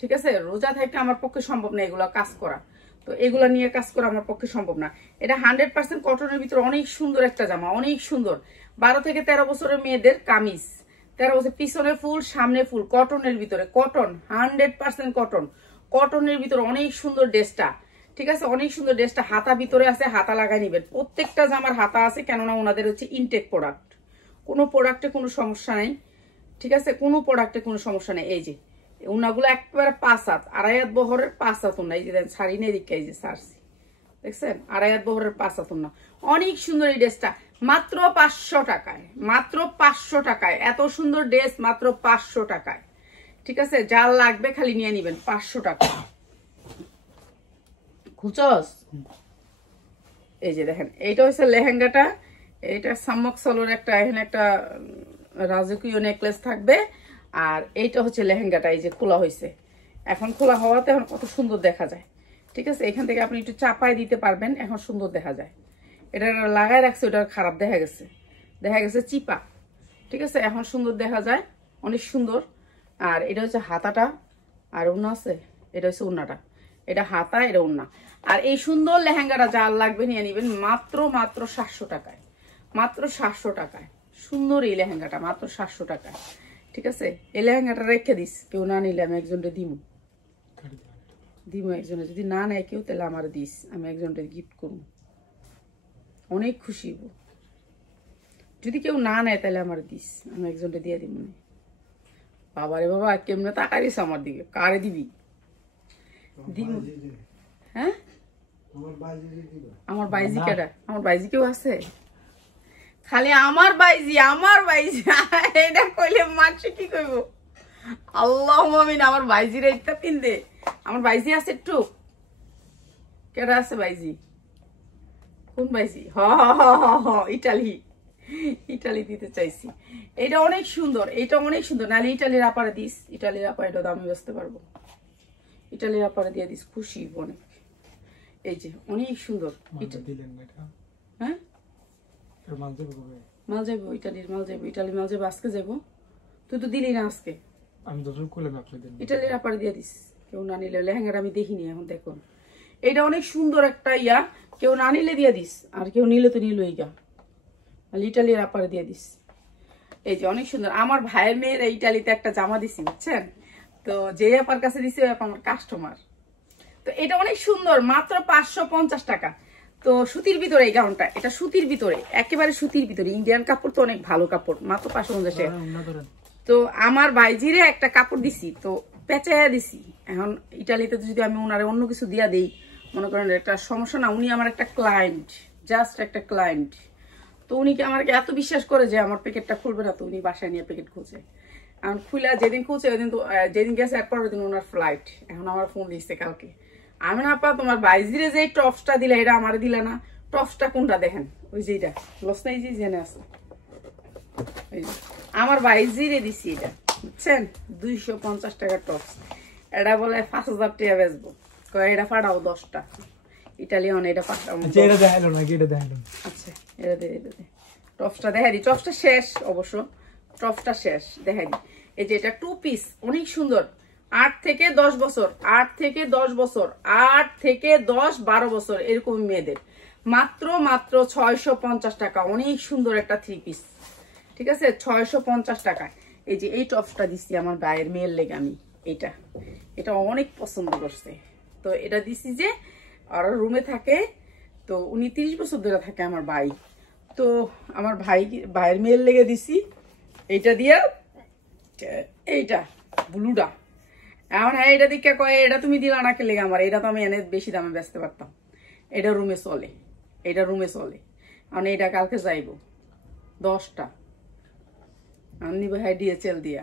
ঠিক আছে। রোজা থেকে আমার পক্ষে সম্ভব না এগুলো কাজ করা। তো এগুলো নিয়ে কাজ করা আমার পক্ষে সম্ভব না। এটা 100% কটনের ভিতরে অনেক সুন্দর একটা জামা, অনেক সুন্দর। 12 থেকে 13 বছরের মেয়েদের কামিজ, 13 বছর, পিছনে ফুল সামনে ফুল, কটনের ভিতরে, কটন 100% কটন। কটনের ভিতরে অনেক সুন্দর ড্রেসটা, ঠিক আছে, অনেক সুন্দর ড্রেসটা। হাতা ভিতরে আছে, হাতা লাগাই নিবেন। প্রত্যেকটা জামার হাতা আছে, কেননা ওনাদের হচ্ছে ইনটেক প্রোডাক্ট। কোনো প্রোডাক্টে কোনো সমস্যা নেই, ঠিক আছে, কোনো প্রোডাক্টে কোনো সমস্যা নেই। এই যে উনাগুলো একেবারে 5 হাত, 2.5 হাত বহরের 5 হাত উন্না। এই যে দেন শাড়ি নেই দিকে, এই যে সারছি, দেখছেন 2.5 হাত বহরের 5 হাত উন্না। অনেক সুন্দর এই ড্রেসটা, মাত্র 500 টাকায়, মাত্র 500 টাকায়। এত সুন্দর ড্রেস মাত্র 500 টাকায়, ঠিক আছে। যার লাগবে খালি নিয়ে নিবেন, 500 টাকা। খুঁজস? এই যে দেখেন, এইটা হচ্ছে লেহেঙ্গাটা। এইটা সাম্মক সলোর একটা, এখানে একটা রাজকীয় নেকলেস থাকবে। আর এইটা হচ্ছে লেহেঙ্গাটা, এই যে খোলা হয়েছে। এখন খোলা হওয়াতে এখন কত সুন্দর দেখা যায়, ঠিক আছে। এখান থেকে আপনি একটু চাপাই দিতে পারবেন, এখন সুন্দর দেখা যায়। এটা লাগাই রাখছে, ওটা খারাপ দেখা গেছে চিপা, ঠিক আছে। এখন সুন্দর দেখা যায়, অনেক সুন্দর। আর এটা হচ্ছে হাতাটা, আর ওড়না আছে, এটা হচ্ছে ওড়নাটা। এটা হাতা, এটা ওড়না। আর এই সুন্দর লেহেঙ্গাটা যার লাগবে নিয়ে নিবেন, মাত্র 700 টাকায়, মাত্র 700 টাকায়। সুন্দর এই লেহেঙ্গাটা মাত্র 700 টাকায়, ঠিক আছে। এই লেহেঙ্গাটা রেখে দিস, কেউ না নিলে আমি একজনকে দিব একজনে। যদি না নেয় কেউ, তাহলে আমার দিস, আমি একজনকে গিফট করবো, অনেক খুশি হব। যদি কেউ না নেয় তাহলে আমার দিস, আমি একজনকে দিয়ে দিব। বাবারে বাবা, কেমনে তাকাইস আমার দিকে, কারে দিবি? হ্যাঁ, আমার বাইজি কেডা? আমার বাইজি কেউ আছে? খালি আমার বাইজি এটা কইলে মানুষ কি কইব? আল্লাহ আমিন। আমার বাইজির এটা পিন্দে, আমার বাইজি আছে একটু। কেডা আছে বাইজি? কোন বাইজি? ইটালি দিতে চাইছি। এটা অনেক সুন্দর, এটা অনেক সুন্দর। নাহলে ইটালির আপারে দিস, ইটালির আপা এটা দামে বেচতে পারবো, ইটালির আপারে দিয়ে দিস, খুশি অনেক। এই যে অনেক সুন্দর। হ্যাঁ, মাল যাইব, ইটালির মাল যাইব, ইটালির মাল যাইব। আজকে যাইব, তুই তো দিলি না আজকে। আমি তো ইটালির আপারে দিয়ে দিস। কেউ না নিলে, লেহেঙ্গাটা আমি দেখিনি এখন, দেখুন এটা অনেক সুন্দর একটা ইয়া। কেউ না নিলে দিয়ে দিস, আর কেউ নিলে তো নিল ইগা, ইটালির আপারে দিয়ে দিস। এই যে অনেক সুন্দর। আমার ভাইয়ের মেয়ের ইটালিতে একটা জামা দিছি, বুঝছেন তো। যে আপার কাছে দিছি, আমার কাস্টমার। তো এটা অনেক সুন্দর, মাত্র 550 টাকা। তো সুতির ভিতরে এই গাউনটা, এটা সুতির ভিতরে, একেবারে সুতির ভিতরে। ইন্ডিয়ান কাপড় তো অনেক ভালো কাপড়, মাত্র 550 টাকা। তো আমার বাইজিরে একটা কাপড় দিছি, তো পেঁচাইয়া দিছি। এখন ইটালিতে যদি আমি ওনারে অন্য কিছু দিয়া দেই, মনে করেন একটা সমস্যা না। উনি আমার একটা ক্লায়েন্ট, জাস্ট একটা ক্লায়েন্ট। তো উনি কি আমাকে এত বিশ্বাস করে যে আমার প্যাকেটটা খুলবে না, তো উনি বাসায় নিয়ে প্যাকেট খুঁজে। এখন খুলে যেদিন খুঁজে, ওই দিন তো যেদিন গেছে একবার, ওই দিন ওনার ফ্লাইট। এখন আমার ফোন দিচ্ছে কালকে, আমি না আপা তোমার বাইজিরে যে টপসটা দিলা, এটা আমার দিলা না। টপসটা কোনটা দেখেন, ওই যে এটা লস নাই, যে জেনে আছে, আমার বাইজিরে দিছি এটা। বুঝছেন 250 টাকা টপস। এটা বলে 5000 টাকা বেচবো, কয় এটা ফাটাও 10টা ইটালিয়ান, এটা পাঠাও। আচ্ছা এটা দেখাইলো নাকি? এটা দেখাইলো। আচ্ছা এটা দে টপসটা দেখাই দিই। টপসটা শেষ অবশ্য, টপসটা শেষ দেখাই দিই। এই যে এটা 2 পিস, অনেক সুন্দর। 8 থেকে 10 বছর, 8 থেকে 10 বছর, 8 থেকে 10-12 বছর এরকম মেয়েদের মাত্র 650 টাকা। অনেক সুন্দর একটা 3 পিস, ঠিক আছে 650 টাকায়। এই যে এই টপসটা দিচ্ছি আমার ভাইয়ের মেয়ের লেগে আমি, এটা অনেক পছন্দ করছে। তো এটা দিছি যে আর রুমে থাকে, তো উনি 30 বছর ধরে থাকে আমার ভাই। তো আমার ভাইয়ের মেয়ের লেগে দিছি এইটা দিয়া, এইটা ব্লুটা। এখন হ্যাঁ এটা দিকে কয় এটা তুমি দিলা না কে লেগে আমার, এটা তো আমি এনে বেশি দামে বেচতে পারতাম। এটা রুমে চলে, এটা রুমে চলে। মানে এটা কালকে যাইবো 10টা আমি ভাই ডিএচএল দিয়া,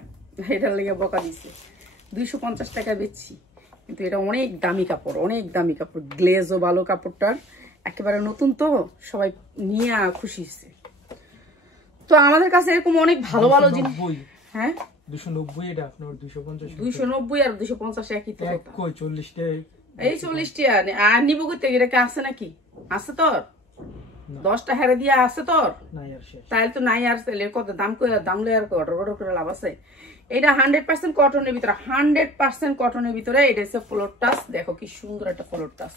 এটার লেগে বকা দিছে। 250 টাকা বেচছি, কিন্তু এটা অনেক দামি কাপড়, অনেক দামি কাপড়, গ্লেজও ভালো কাপড়টার, একেবারে নতুন, তো সবাই নিয়ে খুশি হচ্ছে। তো আমাদের কাছে এরকম অনেক ভালো ভালো জিনিস। হ্যাঁ 290 এটা আপনার 250 290 আর 250 একই তো কথা। কই 40 টাকা এই 40 টাকা আর নিব করতে এটা কি আছে নাকি? আছে তোর 10টা হেরে দিয়া আছে তোর? নাই আর শেষ। তাহলে তো নাই আর, তাহলে কত দাম কই দাম লই আর অর্ডার করে লাভ আছে? এটা 100% কটনের ভিতরে, 100% কটনের ভিতরে। এটা হচ্ছে ফ্লোর টাচ, দেখো কি সুন্দর একটা ফ্লোর টাচ।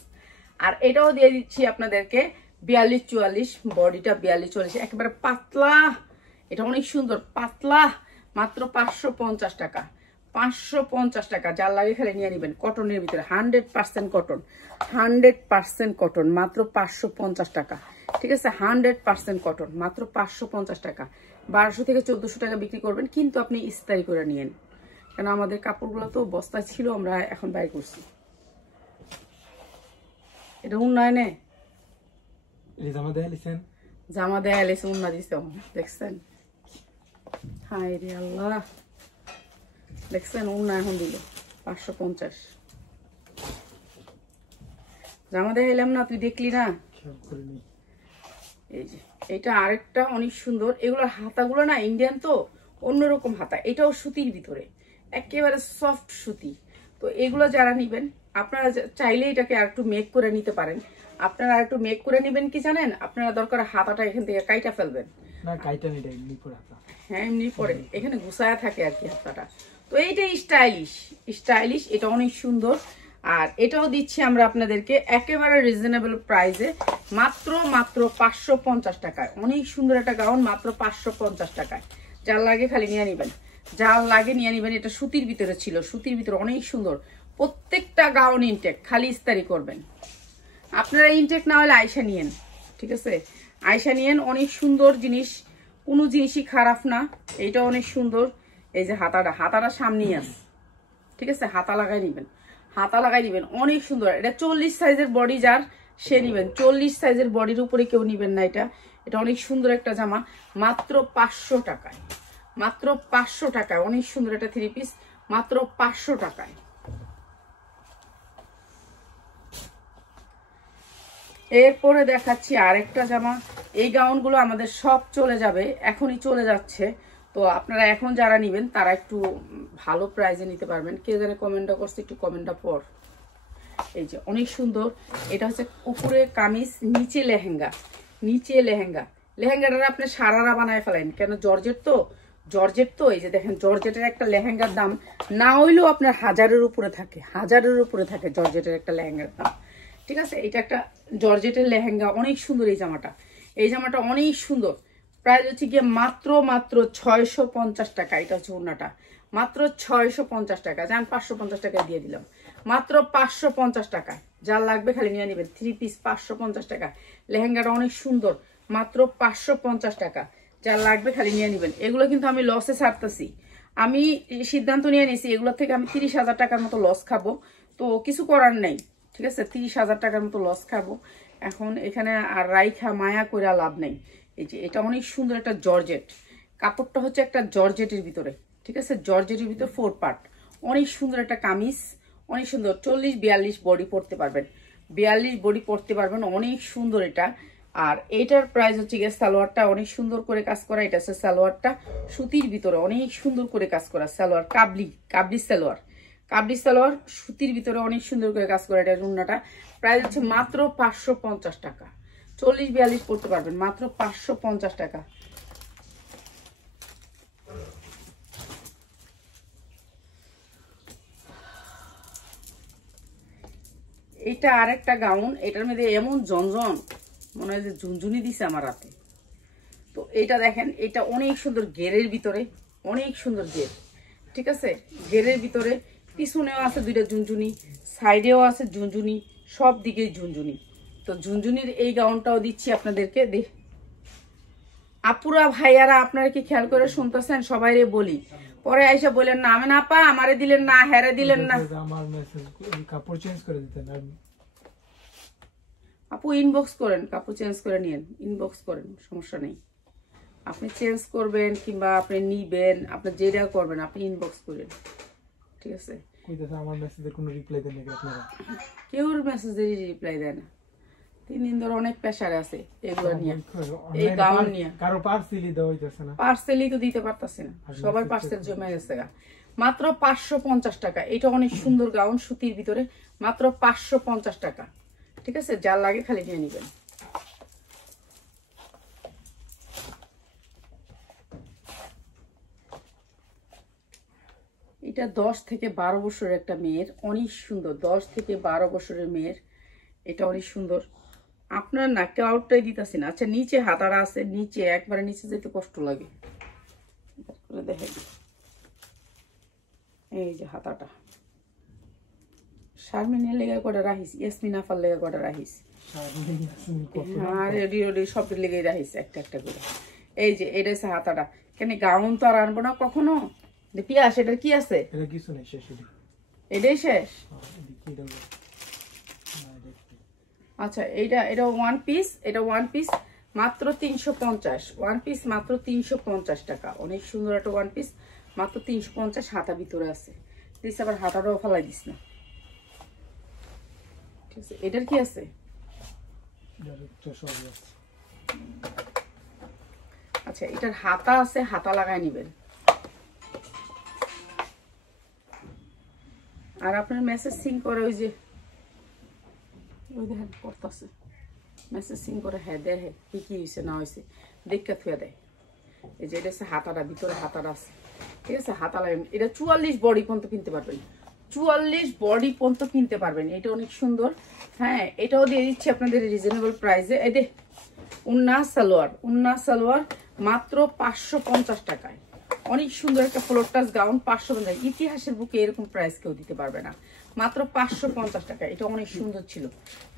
আর এটাও দিয়ে দিচ্ছি আপনাদেরকে 42-44, বডিটা 42-44, একেবারে পাতলা। এটা অনেক সুন্দর পাতলা, মাত্র 550 টাকা। 550 টাকা, যার লাগে খালি নিয়ে নিবেন। কটনের ভিতরে 100% কটন, 100% কটন, মাত্র 550 টাকা। ঠিক আছে 100% কটন, মাত্র 550 টাকা। 1200 থেকে 1400 টাকা বিক্রি করবেন, কিন্তু আপনি ইস্তারি করে নিয়েন, কেন আমাদের কাপড়গুলো তো বস্তায় ছিল, আমরা এখন বাই করছি। এটা উন্নয়নে জামা দেখাইছেন, জামা দেয়া লেছে উন্না দিছে, দেখছেন? হায় রে আল্লাহ, দেখছেন উন্না এখন দিল 550। জামা দেখাইলাম না, তুই দেখলি না? এই যে এটা আরেকটা অনেক সুন্দর। এগুলোর হাতাগুলো না ইন্ডিয়ান, তো অন্যরকম হাতা। এটাও সুতির ভিতরে, একেবারে সফট সুতি। তো এগুলো যারা নিবেন, আপনারা চাইলে এটাকে আর একটু মেক করে নিতে পারেন। আপনারা আর একটু মেক করে নিবেন কি জানেন, আপনারা দরকার হাতাটা এখান থেকে কাইটা ফেলবেন। না কাইটা নেই, এমনি পরে হাতা। হ্যাঁ এমনি পরে, এখানে গুছায়া থাকে আর কি হাতাটা। তো এইটাই স্টাইলিশ, স্টাইলিশ, এটা অনেক সুন্দর। আর এটাও দিচ্ছি আমরা আপনাদেরকে একেবারে রিজনেবল প্রাইসে, মাত্র 550 টাকায়। অনেক সুন্দর একটা গাউন, মাত্র 550 টাকায়। যার লাগে খালি নিয়ে নিবেন, যার লাগে নিয়ে নিবেন। এটা সুতির ভিতরে ছিল, সুতির ভিতরে অনেক সুন্দর। প্রত্যেকটা গাউন ইনটেক, খালি ইস্তারি করবেন। আপনারা ইনটেক না হলে আয়সা নিয়েন, ঠিক আছে? আয়সা নিয়েন, অনেক সুন্দর জিনিস, কোনো জিনিসই খারাপ না। এইটা অনেক সুন্দর। এই যে হাতাটা সামনেই আছে, ঠিক আছে? হাতা লাগাই নিবেন, হাতা লাগাই দিবেন, অনেক সুন্দর। এটা 40 সাইজের বডি যার, সে নিবেন। 40 সাইজের বডির উপরে কেউ নিবেন না এটা। এটা অনেক সুন্দর একটা জামা, মাত্র 500 টাকায়, মাত্র 500 টাকায়। অনেক সুন্দর একটা 3 পিস, মাত্র 500 টাকায়। এরপরে দেখাচ্ছি আরেকটা জামা। এই গাউনগুলো আমাদের সব চলে যাবে, এখনই চলে যাচ্ছে। তো আপনারা এখন যারা নিবেন তারা একটু ভালো প্রাইজে নিতে পারবেন। কে জানে কমেন্টটা করছে, একটু কমেন্টটা পড়। এই যে অনেক সুন্দর, এটা হচ্ছে উপরে কামিজ, নিচে লেহেঙ্গা, নিচে লেহেঙ্গা। লেহেঙ্গাটা আপনি সারারা বানায় ফেলেন, কেন জর্জেট তো, জর্জেট তো। এই যে দেখেন জর্জেটের একটা লেহেঙ্গার দাম না হইলেও আপনার 1000-এর উপরে থাকে, 1000-এর উপরে থাকে জর্জেটের একটা লেহেঙ্গার দাম, ঠিক আছে? এটা একটা জর্জেটের লেহেঙ্গা, অনেক সুন্দর এই জামাটা। এই জামাটা অনেক সুন্দর। প্রাইস হচ্ছে গিয়ে মাত্র 650 টাকা। এটা হচ্ছে ওড়নাটা, মাত্র 650 টাকা। যান 550 টাকা দিয়ে দিলাম, মাত্র 550 টাকা। যার লাগবে খালি নিয়ে নেবেন। 3 পিস 550 টাকা। লেহেঙ্গাটা অনেক সুন্দর, মাত্র 550 টাকা। যার লাগবে খালি নিয়ে নেবেন। এগুলো কিন্তু আমি লসে ছাড়তেছি, আমি সিদ্ধান্ত নিয়ে নিয়েছি এগুলোর থেকে আমি 30,000 টাকার মতো লস খাবো। তো কিছু করার নেই, ঠিক আছে? 30,000 টাকার মতো লস খাবো। এখন এখানে আর রাইখা মায়া করে লাভ নেই। এই যে এটা অনেক সুন্দর একটা জর্জেট, কাপড়টা হচ্ছে একটা জর্জেটের ভিতরে, ঠিক আছে? জর্জেটের ভিতরে 4 পার্ট, অনেক সুন্দর একটা কামিজ, অনেক সুন্দর। 40-42 বডি পরতে পারবেন, 42 বডি পরতে পারবেন, অনেক সুন্দর। এটা আর এইটার প্রাইস হচ্ছে গিয়ে সালোয়ারটা অনেক সুন্দর করে কাজ করা, এটা হচ্ছে সালোয়ারটা সুতির ভিতরে অনেক সুন্দর করে কাজ করা সালোয়ার, কাবলি সালোয়ার সুতির ভিতরে অনেক সুন্দর করে কাজ করা। এটা ওড়নাটা প্রাইস হচ্ছে মাত্র 550 টাকা, 40-42 পড়তে পারবেন মাত্র 550 টাকা। এটা আরেকটা গাউন, এটার মধ্যে এমন জনজন মনে হয় যে ঝুনঝুনি দিছে আমার হাতে। তো এটা দেখেন, এটা অনেক সুন্দর ঘেরের ভিতরে, অনেক সুন্দর ঘের, ঠিক আছে, ঘেরের ভিতরে পিছনেও আছে দুইটা ঝুনঝুনি, সাইডেও আছে ঝুনঝুনি, সব দিকে ঝুনঝুনি। তো ঝুনঝুনির এই গাউনটাও দিচ্ছি আপনাদেরকে। আপুরা ভাইয়ারা আপনারা কি খেয়াল করে শুনতেছেন? সবাই বলি, পরে আইসা বলেন না আমি না পা আমারে দিলেন না, হেরে দিলেন না। আমার মেসেজ কাপড় চেঞ্জ করে দিতেন। আপু ইনবক্স করেন, কাপড় চেঞ্জ করে নিয়েন, ইনবক্স করেন, সমস্যা নেই। আপনি চেঞ্জ করবেন কিংবা আপনি নিবেন, আপনি যেটা করবেন আপনি ইনবক্স করেন, ঠিক আছে? কইতাছে আমার মেসেজের কোনো রিপ্লাই দেন নাকি আপনারা? কেউ মেসেজেরই রিপ্লাই দেয় না। 3 দিন ধরে অনেক প্রেসারে আছে এগুলো নিয়ে, এই গাউন নিয়ে। কারো পার্সেলই দেওয়া হইতাছে না, পার্সেলই তো দিতে পারতাছি না, সবার পার্সেল জমে গেছে গা। মাত্র 550 টাকা। এটা অনেক সুন্দর গাউন সুতির ভিতরে, মাত্র 550 টাকা, ঠিক আছে? যার লাগে খালি নিয়ে নিবেন। এটা 10 থেকে 12 বছরের একটা মেয়ের, অনেক সুন্দর, 10 থেকে 12 বছরের মেয়ের, এটা অনেক সুন্দর। আপনার না ক্লাউডটাই দিতেছি না। আচ্ছা নিচে হাতারা আছে, নিচে একবারে নিচে যেতে কষ্ট লাগে, দেখেন এই যে হাতাটা শারমিনের লেগে কটা রাখিস, ইয়াসমিন আফার লেগে কটা রাখিস, আর সব লেগে রাখিস একটা একটা করে। এই যে এটা হচ্ছে হাতাটা। কেন গাউন তো আর আনবো না কখনো। পিয়াস এটার কি আছে? এটা কিছু নেই, শেষ। এটাই শেষ। আচ্ছা এটা ওয়ান পিস, এটা ওয়ান পিস মাত্র 350, ওয়ান পিস মাত্র 350 টাকা। অনেক সুন্দর একটা ওয়ান পিস, মাত্র 350। হাতা ভিতরে আছে, দিস আবার হাতাটাও ফেলাই দিস না, ঠিক আছে? এটার কি আছে? আচ্ছা এটার হাতা আছে, হাতা লাগাই নিবেন। আর আপনার মেসেজ সিং করে ওই যে ওই দেখেন করতেছে, মেসেজ সিং করে হ্যাঁ দেয়, হ্যাঁ কি হয়েছে না হয়েছে দেখে থুয়ে দেয়। এই যে এটা হচ্ছে হাতাটা, ভিতরে হাতাটা আছে, ঠিক আছে? হাতা লাগবে। এটা 44 বডি পর্যন্ত কিনতে পারবেন, 44 বডি পর্যন্ত কিনতে পারবেন। এটা অনেক সুন্দর। হ্যাঁ এটাও দিয়ে দিচ্ছি আপনাদের রিজনেবল প্রাইসে। এই দে উন্না সালোয়ার মাত্র 550 টাকায়। অনেক সুন্দর একটা ফ্লোর টাচ গাউন, 550। ইতিহাসের বুকে এরকম প্রাইস কেউ দিতে পারবে না, মাত্র 550 টাকা। এটা অনেক সুন্দর ছিল,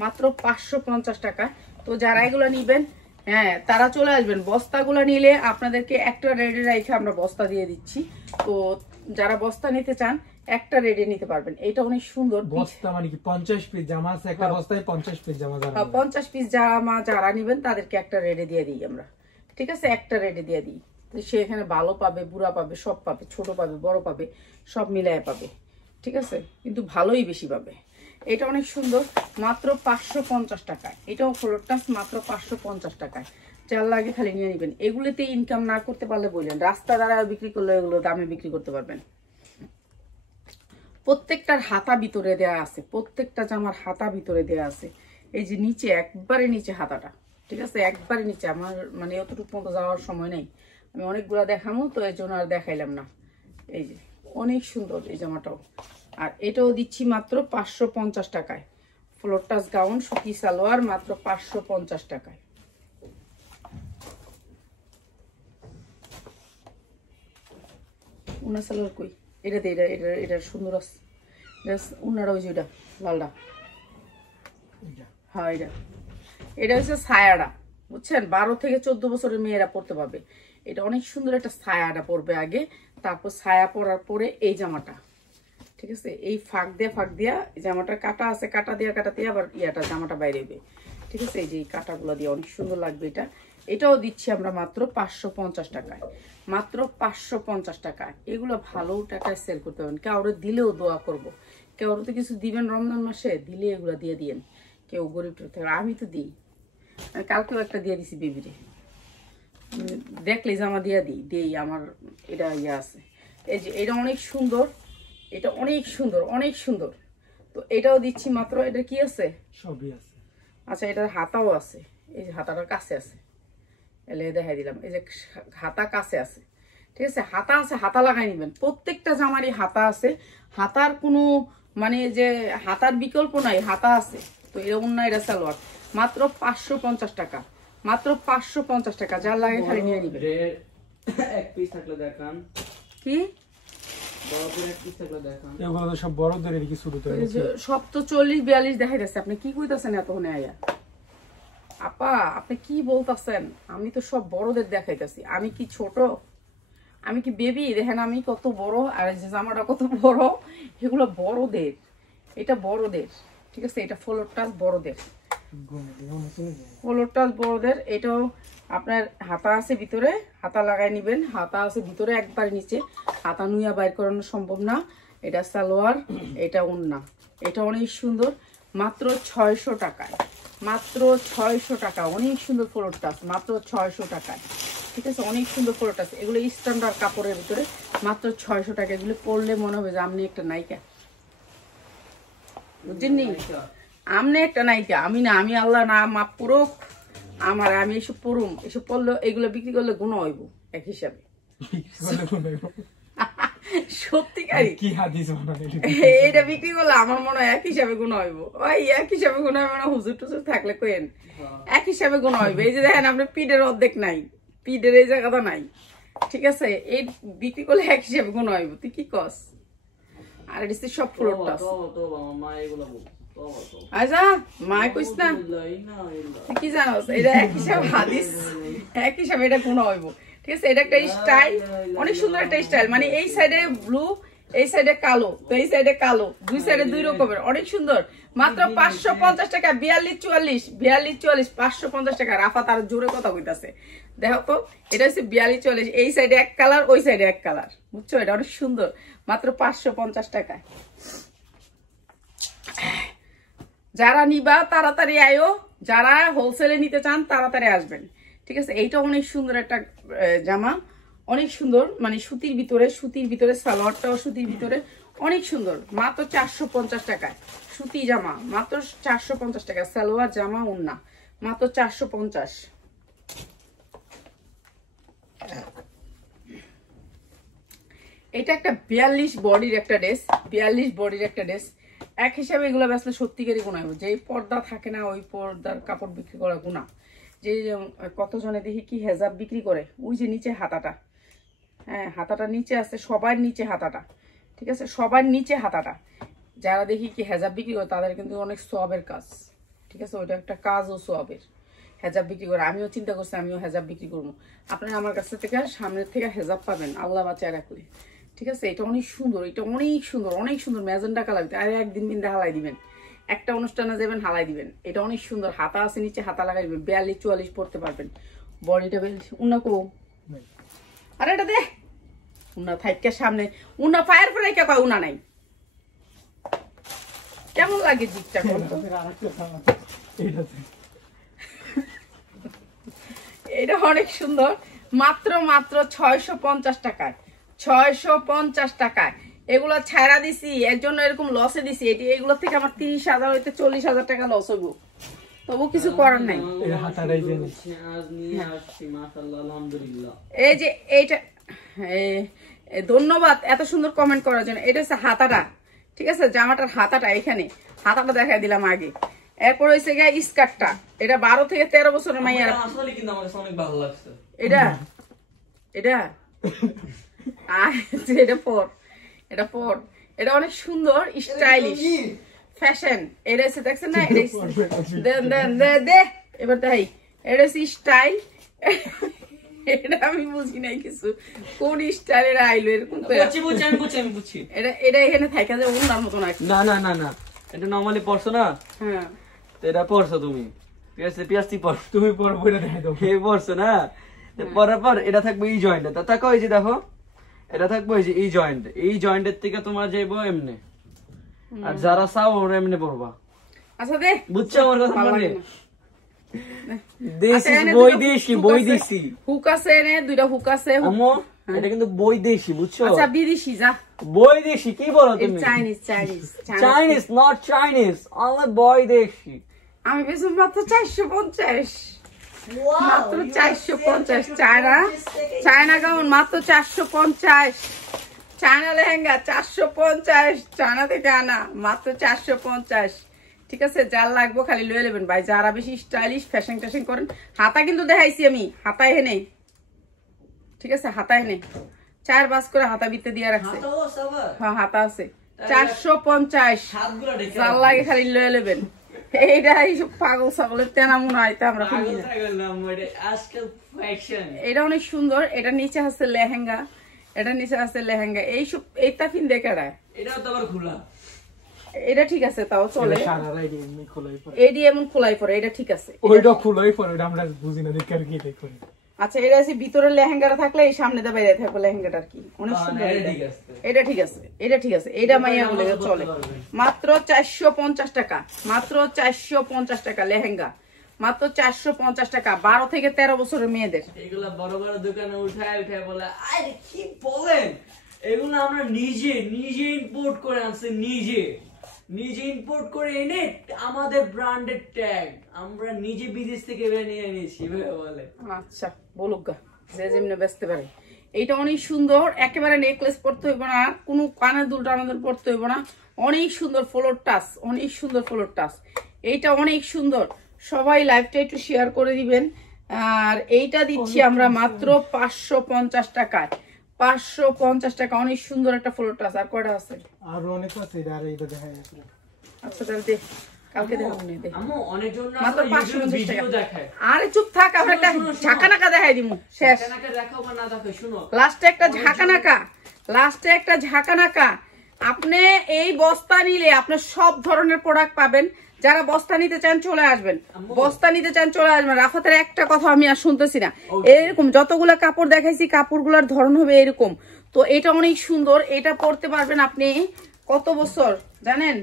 মাত্র 550 টাকা। তো যারা এগুলো নিবেন, হ্যাঁ তারা চলে আসবেন। বস্তাগুলো নিলে আপনাদেরকে একটা রেডে রেখে আমরা বস্তা দিয়ে দিচ্ছি। তো যারা বস্তা নিতে চান একটা রেডে নিতে পারবেন। এটা অনেক সুন্দর। বস্তা মানে কি 50 পিস জামা আছে একটা বস্তায়? 50 পিস জামা, 50 পিস জামা যারা নিবেন তাদেরকে একটা রেডে দিয়ে দিই আমরা, ঠিক আছে? একটা রেডে দিয়ে দিই, সে এখানে ভালো পাবে, বুড়া পাবে, সব পাবে, ছোট পাবে, বড় পাবে, সব মিলায় পাবে, ঠিক আছে? কিন্তু ভালোই বেশি পাবে। এটা অনেক সুন্দর, মাত্র 550 টাকায়। এটাও ফ্লোর টাচ, মাত্র 550 টাকায়। যার লাগে খালি নিয়ে নেবেন। এগুলোতে ইনকাম না করতে পারলে বললেন, রাস্তা দ্বারা বিক্রি করলে এগুলো দামে বিক্রি করতে পারবেন। প্রত্যেকটার হাতা ভিতরে দেয়া আছে, প্রত্যেকটা জামার হাতা ভিতরে দেয়া আছে। এই যে নিচে একবারে নিচে হাতাটা, ঠিক আছে? একবারে নিচে। আমার মানে অতটুকু পর্যন্ত যাওয়ার সময় নেই, আমি অনেকগুলা দেখামো তো এই জন্য আর দেখাইলাম না। এই যে অনেক সুন্দর এই জামাটাও। আর এটাও দিচ্ছি মাত্র 550 টাকায়। ফ্লোর টাচ গাউন সুতি সালোয়ার, মাত্র 550 টাকায়। উনা সালোয়ার কই? এটাতে এটা সুন্দর আছে। উনারা ওই যে ওটা লালটা, হ্যাঁ এটা হচ্ছে ছায়াটা, বুঝছেন? 12 থেকে 14 বছরের মেয়েরা পড়তে পারবে। এটা অনেক সুন্দর একটা ছায়াটা পরবে আগে, তারপর ছায়া পরার পরে এই জামাটা, ঠিক আছে? এই ফাঁক দিয়া জামাটার কাটা আছে, কাটা দিয়ে আবার জামাটা বাইরে হবে, ঠিক আছে? এই যে এই কাটাগুলো দিয়ে অনেক সুন্দর লাগবে। এটাও দিচ্ছি আমরা মাত্র 550 টাকায়, মাত্র 550 টাকায়। এগুলো ভালো টাকায় সেল করতে পারবেন। কাউরে দিলেও দোয়া করবো, কেউরে তো কিছু দিবেন রমজান মাসে, দিলে এগুলো দিয়ে দিয়েন। কেউ গরিব থাকে, আমি তো দিই, কালকেও একটা দিয়ে দিছি বেবিরে, দেখলে জামা দিয়া দিই আমার এটা ইয়ে আছে। এই যে এটা অনেক সুন্দর, এটা অনেক সুন্দর, অনেক সুন্দর। তো এটাও দিচ্ছি মাত্র, এটা কি আছে সবই আছে। আচ্ছা এটার হাতাও আছে, এই যে হাতাটার কাছে আছে, এলে দেখাই দিলাম, এই যে হাতা কাছে আছে, ঠিক আছে, হাতা আছে, হাতা লাগাই নিবেন। প্রত্যেকটা জামারই হাতা আছে, হাতার কোনো মানে যে হাতার বিকল্প নাই, হাতা আছে। তো এরকম না, এটা সালোয়ার মাত্র 550 টাকা, মাত্র 550 টাকা, যার লাগে খালি নিয়ে নিবেন। এক পিস থাকলে দেখান, কি বড়দের এক পিস থাকলে দেখান। এগুলো তো সব বড়দের এর কি শুরু তো এই যে সব তো 40-42 দেখাই যাচ্ছে, আপনি কি কইতাছেন এতক্ষণে আয়া? আপা আপনি কি বলতাছেন? আমি তো সব বড়দের দেখাইতাছি, আমি কি ছোট? আমি কি বেবি? দেখেন আমি কত বড়, আর এই যে জামাটা কত বড়, এগুলো বড়দের, এটা বড়দের, ঠিক আছে, এটা ফ্লোর টাচ বড়দের, ফ্লোর টাচ বড়দের। এটাও আপনার হাতা আছে ভিতরে, হাতা লাগাই নিবেন, হাতা আছে ভিতরে একবার নিচে, হাতা নুইয়া বাইর করানো সম্ভব না। এটা সালোয়ার, এটা ওড়না, এটা অনেক সুন্দর, মাত্র 600 টাকায়, মাত্র 600 টাকা, অনেক সুন্দর ফ্লোর টাচ, মাত্র 600 টাকায়, ঠিক আছে, অনেক সুন্দর ফ্লোর টাচ। এগুলো স্ট্যান্ডার্ড কাপড়ের ভিতরে, মাত্র 600 টাকা। এগুলো পরলে মনে হবে যে আপনি একটা নায়িকা, বুঝছেন নি? আমনে একটা নায়িকা, আমি না, আমি আল্লাহ না মাপ পুরুক আমার, আমি এসব পড়ুম, এসব পড়লে এগুলো বিক্রি করলে গুণ হইব এক হিসাবে। সত্যিকারী কি হাদিস বানালে এটা বিক্রি করলে আমার মনে হয় এক হিসাবে গুণ হইব, ওই এক হিসাবে গুণ হইব না, হুজুর টুজুর থাকলে কেন এক হিসাবে গুণ হইব। এই যে দেখেন আপনি পিঠের অর্ধেক নাই, পিঠের এই জায়গাটা নাই, ঠিক আছে, এই বিক্রি করলে এক হিসাবে গুণ হইব। তুই কি কস? আর এটা সব ফ্লোর টাচ। আচ্ছা মায় কইস না, তুই কি জানোস? এটা এক হিসাবে হাদিস, এক হিসাবে এটা গুণ হইব, ঠিক আছে। এটা একটা স্টাইল, অনেক সুন্দর একটা স্টাইল, মানে এই সাইডে ব্লু, এই সাইডে কালো, তো এই সাইডে কালো, দুই সাইডে দুই রকমের, অনেক সুন্দর, মাত্র 550 টাকা। 42-44 550 টাকা। রাফা তার জোরে কথা কইতাছে, দেখো তো, এটা হচ্ছে 42-44, এই সাইডে এক কালার, ওই সাইডে এক কালার, বুঝছো? এটা অনেক সুন্দর, মাত্র 550 টাকায়। যারা নিবা তাড়াতাড়ি আয়ো, যারা হোলসেলে নিতে চান তাড়াতাড়ি আসবেন, ঠিক আছে। এইটা অনেক সুন্দর একটা জামা, অনেক সুন্দর, মানে সুতির ভিতরে, সুতির ভিতরে, সালোয়ারটাও সুতির ভিতরে, অনেক সুন্দর, মাত্র 450 টাকায়। সুতি জামা মাত্র 450 টাকা, সালোয়ার জামা ওড়না মাত্র 450। এটা একটা 42 বডির একটা ড্রেস, 42 বডির একটা ড্রেস। এক হিসাবে এগুলো বেসলে সত্যিকারই গুণাইব, যে পর্দা থাকে না ওই পর্দার কাপড় বিক্রি করা গুণা। যে কতজনে দেখি কি হেজাব বিক্রি করে, ওই যে নিচে হাতাটা, হ্যাঁ হাতাটা নিচে আছে, সবার নিচে হাতাটা, ঠিক আছে, সবার নিচে হাতাটা। যারা দেখি কি হেজাব বিক্রি করে তাদের কিন্তু অনেক সোয়াবের কাজ, ঠিক আছে, ওইটা একটা কাজও সোয়াবের, হেজাব বিক্রি করে। আমিও চিন্তা করছি আমিও হেজাব বিক্রি করবো। আপনারা আমার কাছ থেকে সামনের থেকে হেজাব পাবেন আল্লাহ বাঁচায় রাখলে, ঠিক আছে। এটা অনেক সুন্দর, এটা অনেক সুন্দর, অনেক সুন্দর, ম্যাজেন্ডা কালার, আর একদিন বিন্দা হালাই দিবেন, একটা অনুষ্ঠানে যাবেন হালাই দিবেন। এটা অনেক সুন্দর, হাতা আছে নিচে, হাতা লাগাই দিবেন, 42-44 পড়তে পারবেন। বডিটা উন্না কো, আরে এটা দে উন্না থাইকা সামনে, উন্না ফায়ার করে কে কয় উন্না নাই, কেমন লাগে জিকটা করতো? এটা অনেক সুন্দর, মাত্র 650 টাকায়, 650 টাকায়। এগুলো ছাড়া দিছি এর জন্য এরকম লসে দিছি, এগুলো থেকে আমার 30,000 হইতে 40,000 টাকা লস হইব, তবু কিছু করার নাই। এই যে এইটা, ধন্যবাদ এত সুন্দর কমেন্ট করার জন্য। এটা হচ্ছে হাতাটা, ঠিক আছে, জামাটার হাতাটা, এখানে হাতাটা দেখাই দিলাম আগে। এরপর হয়েছে গিয়ে স্কার্টটা, এটা 12 থেকে 13 বছরের মাইয়ার। এটা এটা এটা পর, এটা পর, এটা অনেক সুন্দর, স্টাইলিশ, ফ্যাশন। এটা এসে দেখছেন না, দে এবার তাই, এটা হচ্ছে স্টাইল। এটা আমি বুঝি নাই কিছু, কোন স্টাইলের আইলো এরকম, এটা এখানে থাকা যায় ওনার মতো না। না না না, এটা নরমালি পড়ছো না? হ্যাঁ এটা পড়ছো তুমি, পিয়াস্তি পড়, তুমি পর বইটা দেখাই দাও, এই পড়ছো না? পরার পর এটা থাকবে এই জয়েন্টে, তা তাকে ওই যে দেখো, এটা থাকবে ওই যে এই জয়েন্ট, এই জয়েন্টের থেকে তোমার যাইবো এমনি, আর যারা চাও ওরা এমনি পড়বা। আচ্ছা দে, বুঝছো আমার কথা? মানে দেশি বৈদেশি বৈদেশি হুক আছে এনে দুইটা হুক আছে আম্মু এটা কিন্তু বৈদেশি বুঝছো আচ্ছা বিদেশি যা বৈদেশি কি বলো তুমি Chinese Chinese not Chinese only বৈদেশি আমি বেশি মাত্র 450 মাত্র 450 চায়না গাউন মাত্র 450 চায়না লেহেঙ্গা 450 চায়না থেকে আনা মাত্র 450 ঠিক আছে যার লাগবো খালি লয়ে নেবেন ভাই যারা বেশি স্টাইলিশ ফ্যাশন ট্যাশন করেন হাতা কিন্তু দেখাইছি আমি হাতায় হেনে ঠিক আছে হাতায় হেনে 4 করে হাতা বিতে দিয়ে রাখছে হ্যাঁ হাতা আছে 450 যার লাগে খালি লয়ে নেবেন এইটা এইসব পাগল ছাগলের তেনা মনে হয় তা আমরা এটা অনেক সুন্দর এটা নিচে আছে লেহেঙ্গা এইসব এইটা ফিন দেখে এটাও তো আবার খোলা এটা ঠিক আছে তাও চলে এডি এমন খোলাই পরে এটা ঠিক আছে ওইটা খোলাই পরে এটা আমরা বুঝি না দেখে আর কি দেখ করি আচ্ছা এটা আছে ভিতরে লেহেঙ্গাটা থাকলে এই সামনে দা বাইরে থাকবে লেহেঙ্গাটা কি অনেক সুন্দর এটা ঠিক আছে এটা মাইয়া বলে চলে মাত্র 450 টাকা মাত্র 450 টাকা লেহেঙ্গা মাত্র 450 টাকা 12 থেকে 13 বছরের মেয়েদের এগুলা বড় বড় দোকানে উঠায় বলে আরে কি বলেন এগুলো আমরা নিজে ইম্পোর্ট করে আনছি নিজে ইম্পোর্ট করে এনে আমাদের ব্র্যান্ডেড ট্যাগ আমরা নিজে বিদেশ থেকে নিয়ে এনেছি বলে আচ্ছা বলুক গা যে যেমনি বেচতে পারে এইটা অনেক সুন্দর একেবারে নেকলেস পরতে হইব না কোনো কানের দুল টানাদুল পরতে হইব না অনেক সুন্দর ফ্লোর টাচ এইটা অনেক সুন্দর সবাই লাইভটা একটু শেয়ার করে দিবেন আর এইটা দিচ্ছি আমরা মাত্র 550 টাকায় 550 টাকা অনেক সুন্দর একটা ফ্লোর টাচ আর কয়টা আছে আর অনেক আছে আর এইটা দেখাই আছে আচ্ছা তাহলে দে কালকে দেখাবো নি দে আম্মু অনেক জন মাত্র 550 টাকা দেখায় আরে চুপ থাক আমরা একটা ঝাঁকানাকা দেখাই দিমু শেষ ঝাঁকানাকা দেখাও বা না দেখাও শুনো লাস্টে একটা ঝাঁকানাকা আপনি এই বস্তা নিলে আপনি সব ধরনের প্রোডাক্ট পাবেন যারা বস্তা নিতে চান চলে আসবেন রাফাতের একটা কথা আমি আর শুনতেছি না এরকম যতগুলা কাপড় দেখাইছি কাপড়গুলোর ধরন হবে এরকম তো এটা অনেক সুন্দর এটা পরতে পারবেন আপনি কত বছর জানেন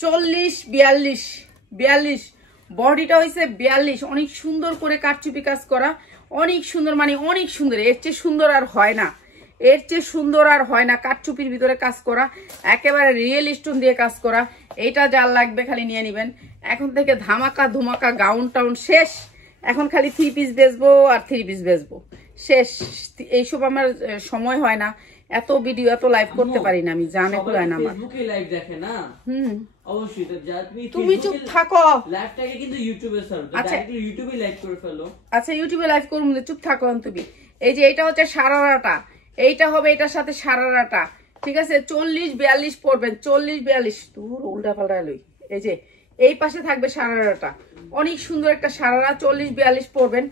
40-42 বডিটা হয়েছে 42 অনেক সুন্দর করে কারচুপি কাজ করা অনেক সুন্দর মানে অনেক সুন্দর এর চেয়ে সুন্দর আর হয় না কারচুপির ভিতরে কাজ করা একেবারে রিয়েল স্টোন দিয়ে কাজ করা এইটা যার লাগবে খালি নিয়ে নিবেন এখন থেকে ধামাকা ধুমাকা গাউন টাউন শেষ এখন খালি 3 পিস বেচবো আর 3 পিস বেচবো শেষ এইসব আমার সময় হয় না এত ভিডিও এত লাইভ করতে পারি না আমি জানে কুলায় না আমার ফেসবুকে লাইভ দেখে না অবশ্যই তো তুমি চুপ থাকো লাইভটাকে কিন্তু ইউটিউবে সার্চ ডাইরেক্টলি ইউটিউবে লাইভ করে ফেলো আচ্ছা ইউটিউবে লাইভ করুন চুপ থাকো তুমি এই যে এটা হচ্ছে সারারাটা এইটা হবে এটার সাথে সারারাটা ঠিক আছে 40-42 পড়বেন 40-42 দূর উল্টা পাল্টা লই এই যে এই পাশে থাকবে সারারাটা অনেক সুন্দর একটা সারারা 40-42 পড়বেন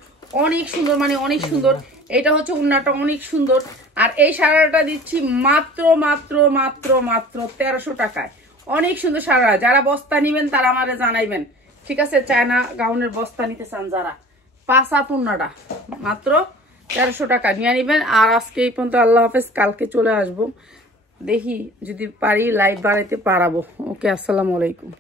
অনেক সুন্দর মানে অনেক সুন্দর এটা হচ্ছে উন্নাটা অনেক সুন্দর আর এই সারারাটা দিচ্ছি মাত্র 1300 টাকায় অনেক সুন্দর সারারা যারা বস্তা নিবেন তারা আমারে জানাইবেন ঠিক আছে চায়না গাউনের বস্তা নিতে চান যারা 5 হাত উন্নাটা মাত্র 1300 টাকা নিয়ে নিবেন আর আজকে এই পর্যন্ত আল্লাহ হাফেজ কালকে চলে আসবো দেখি যদি পারি লাইভ বাড়াইতে পারাবো ওকে আসসালামু আলাইকুম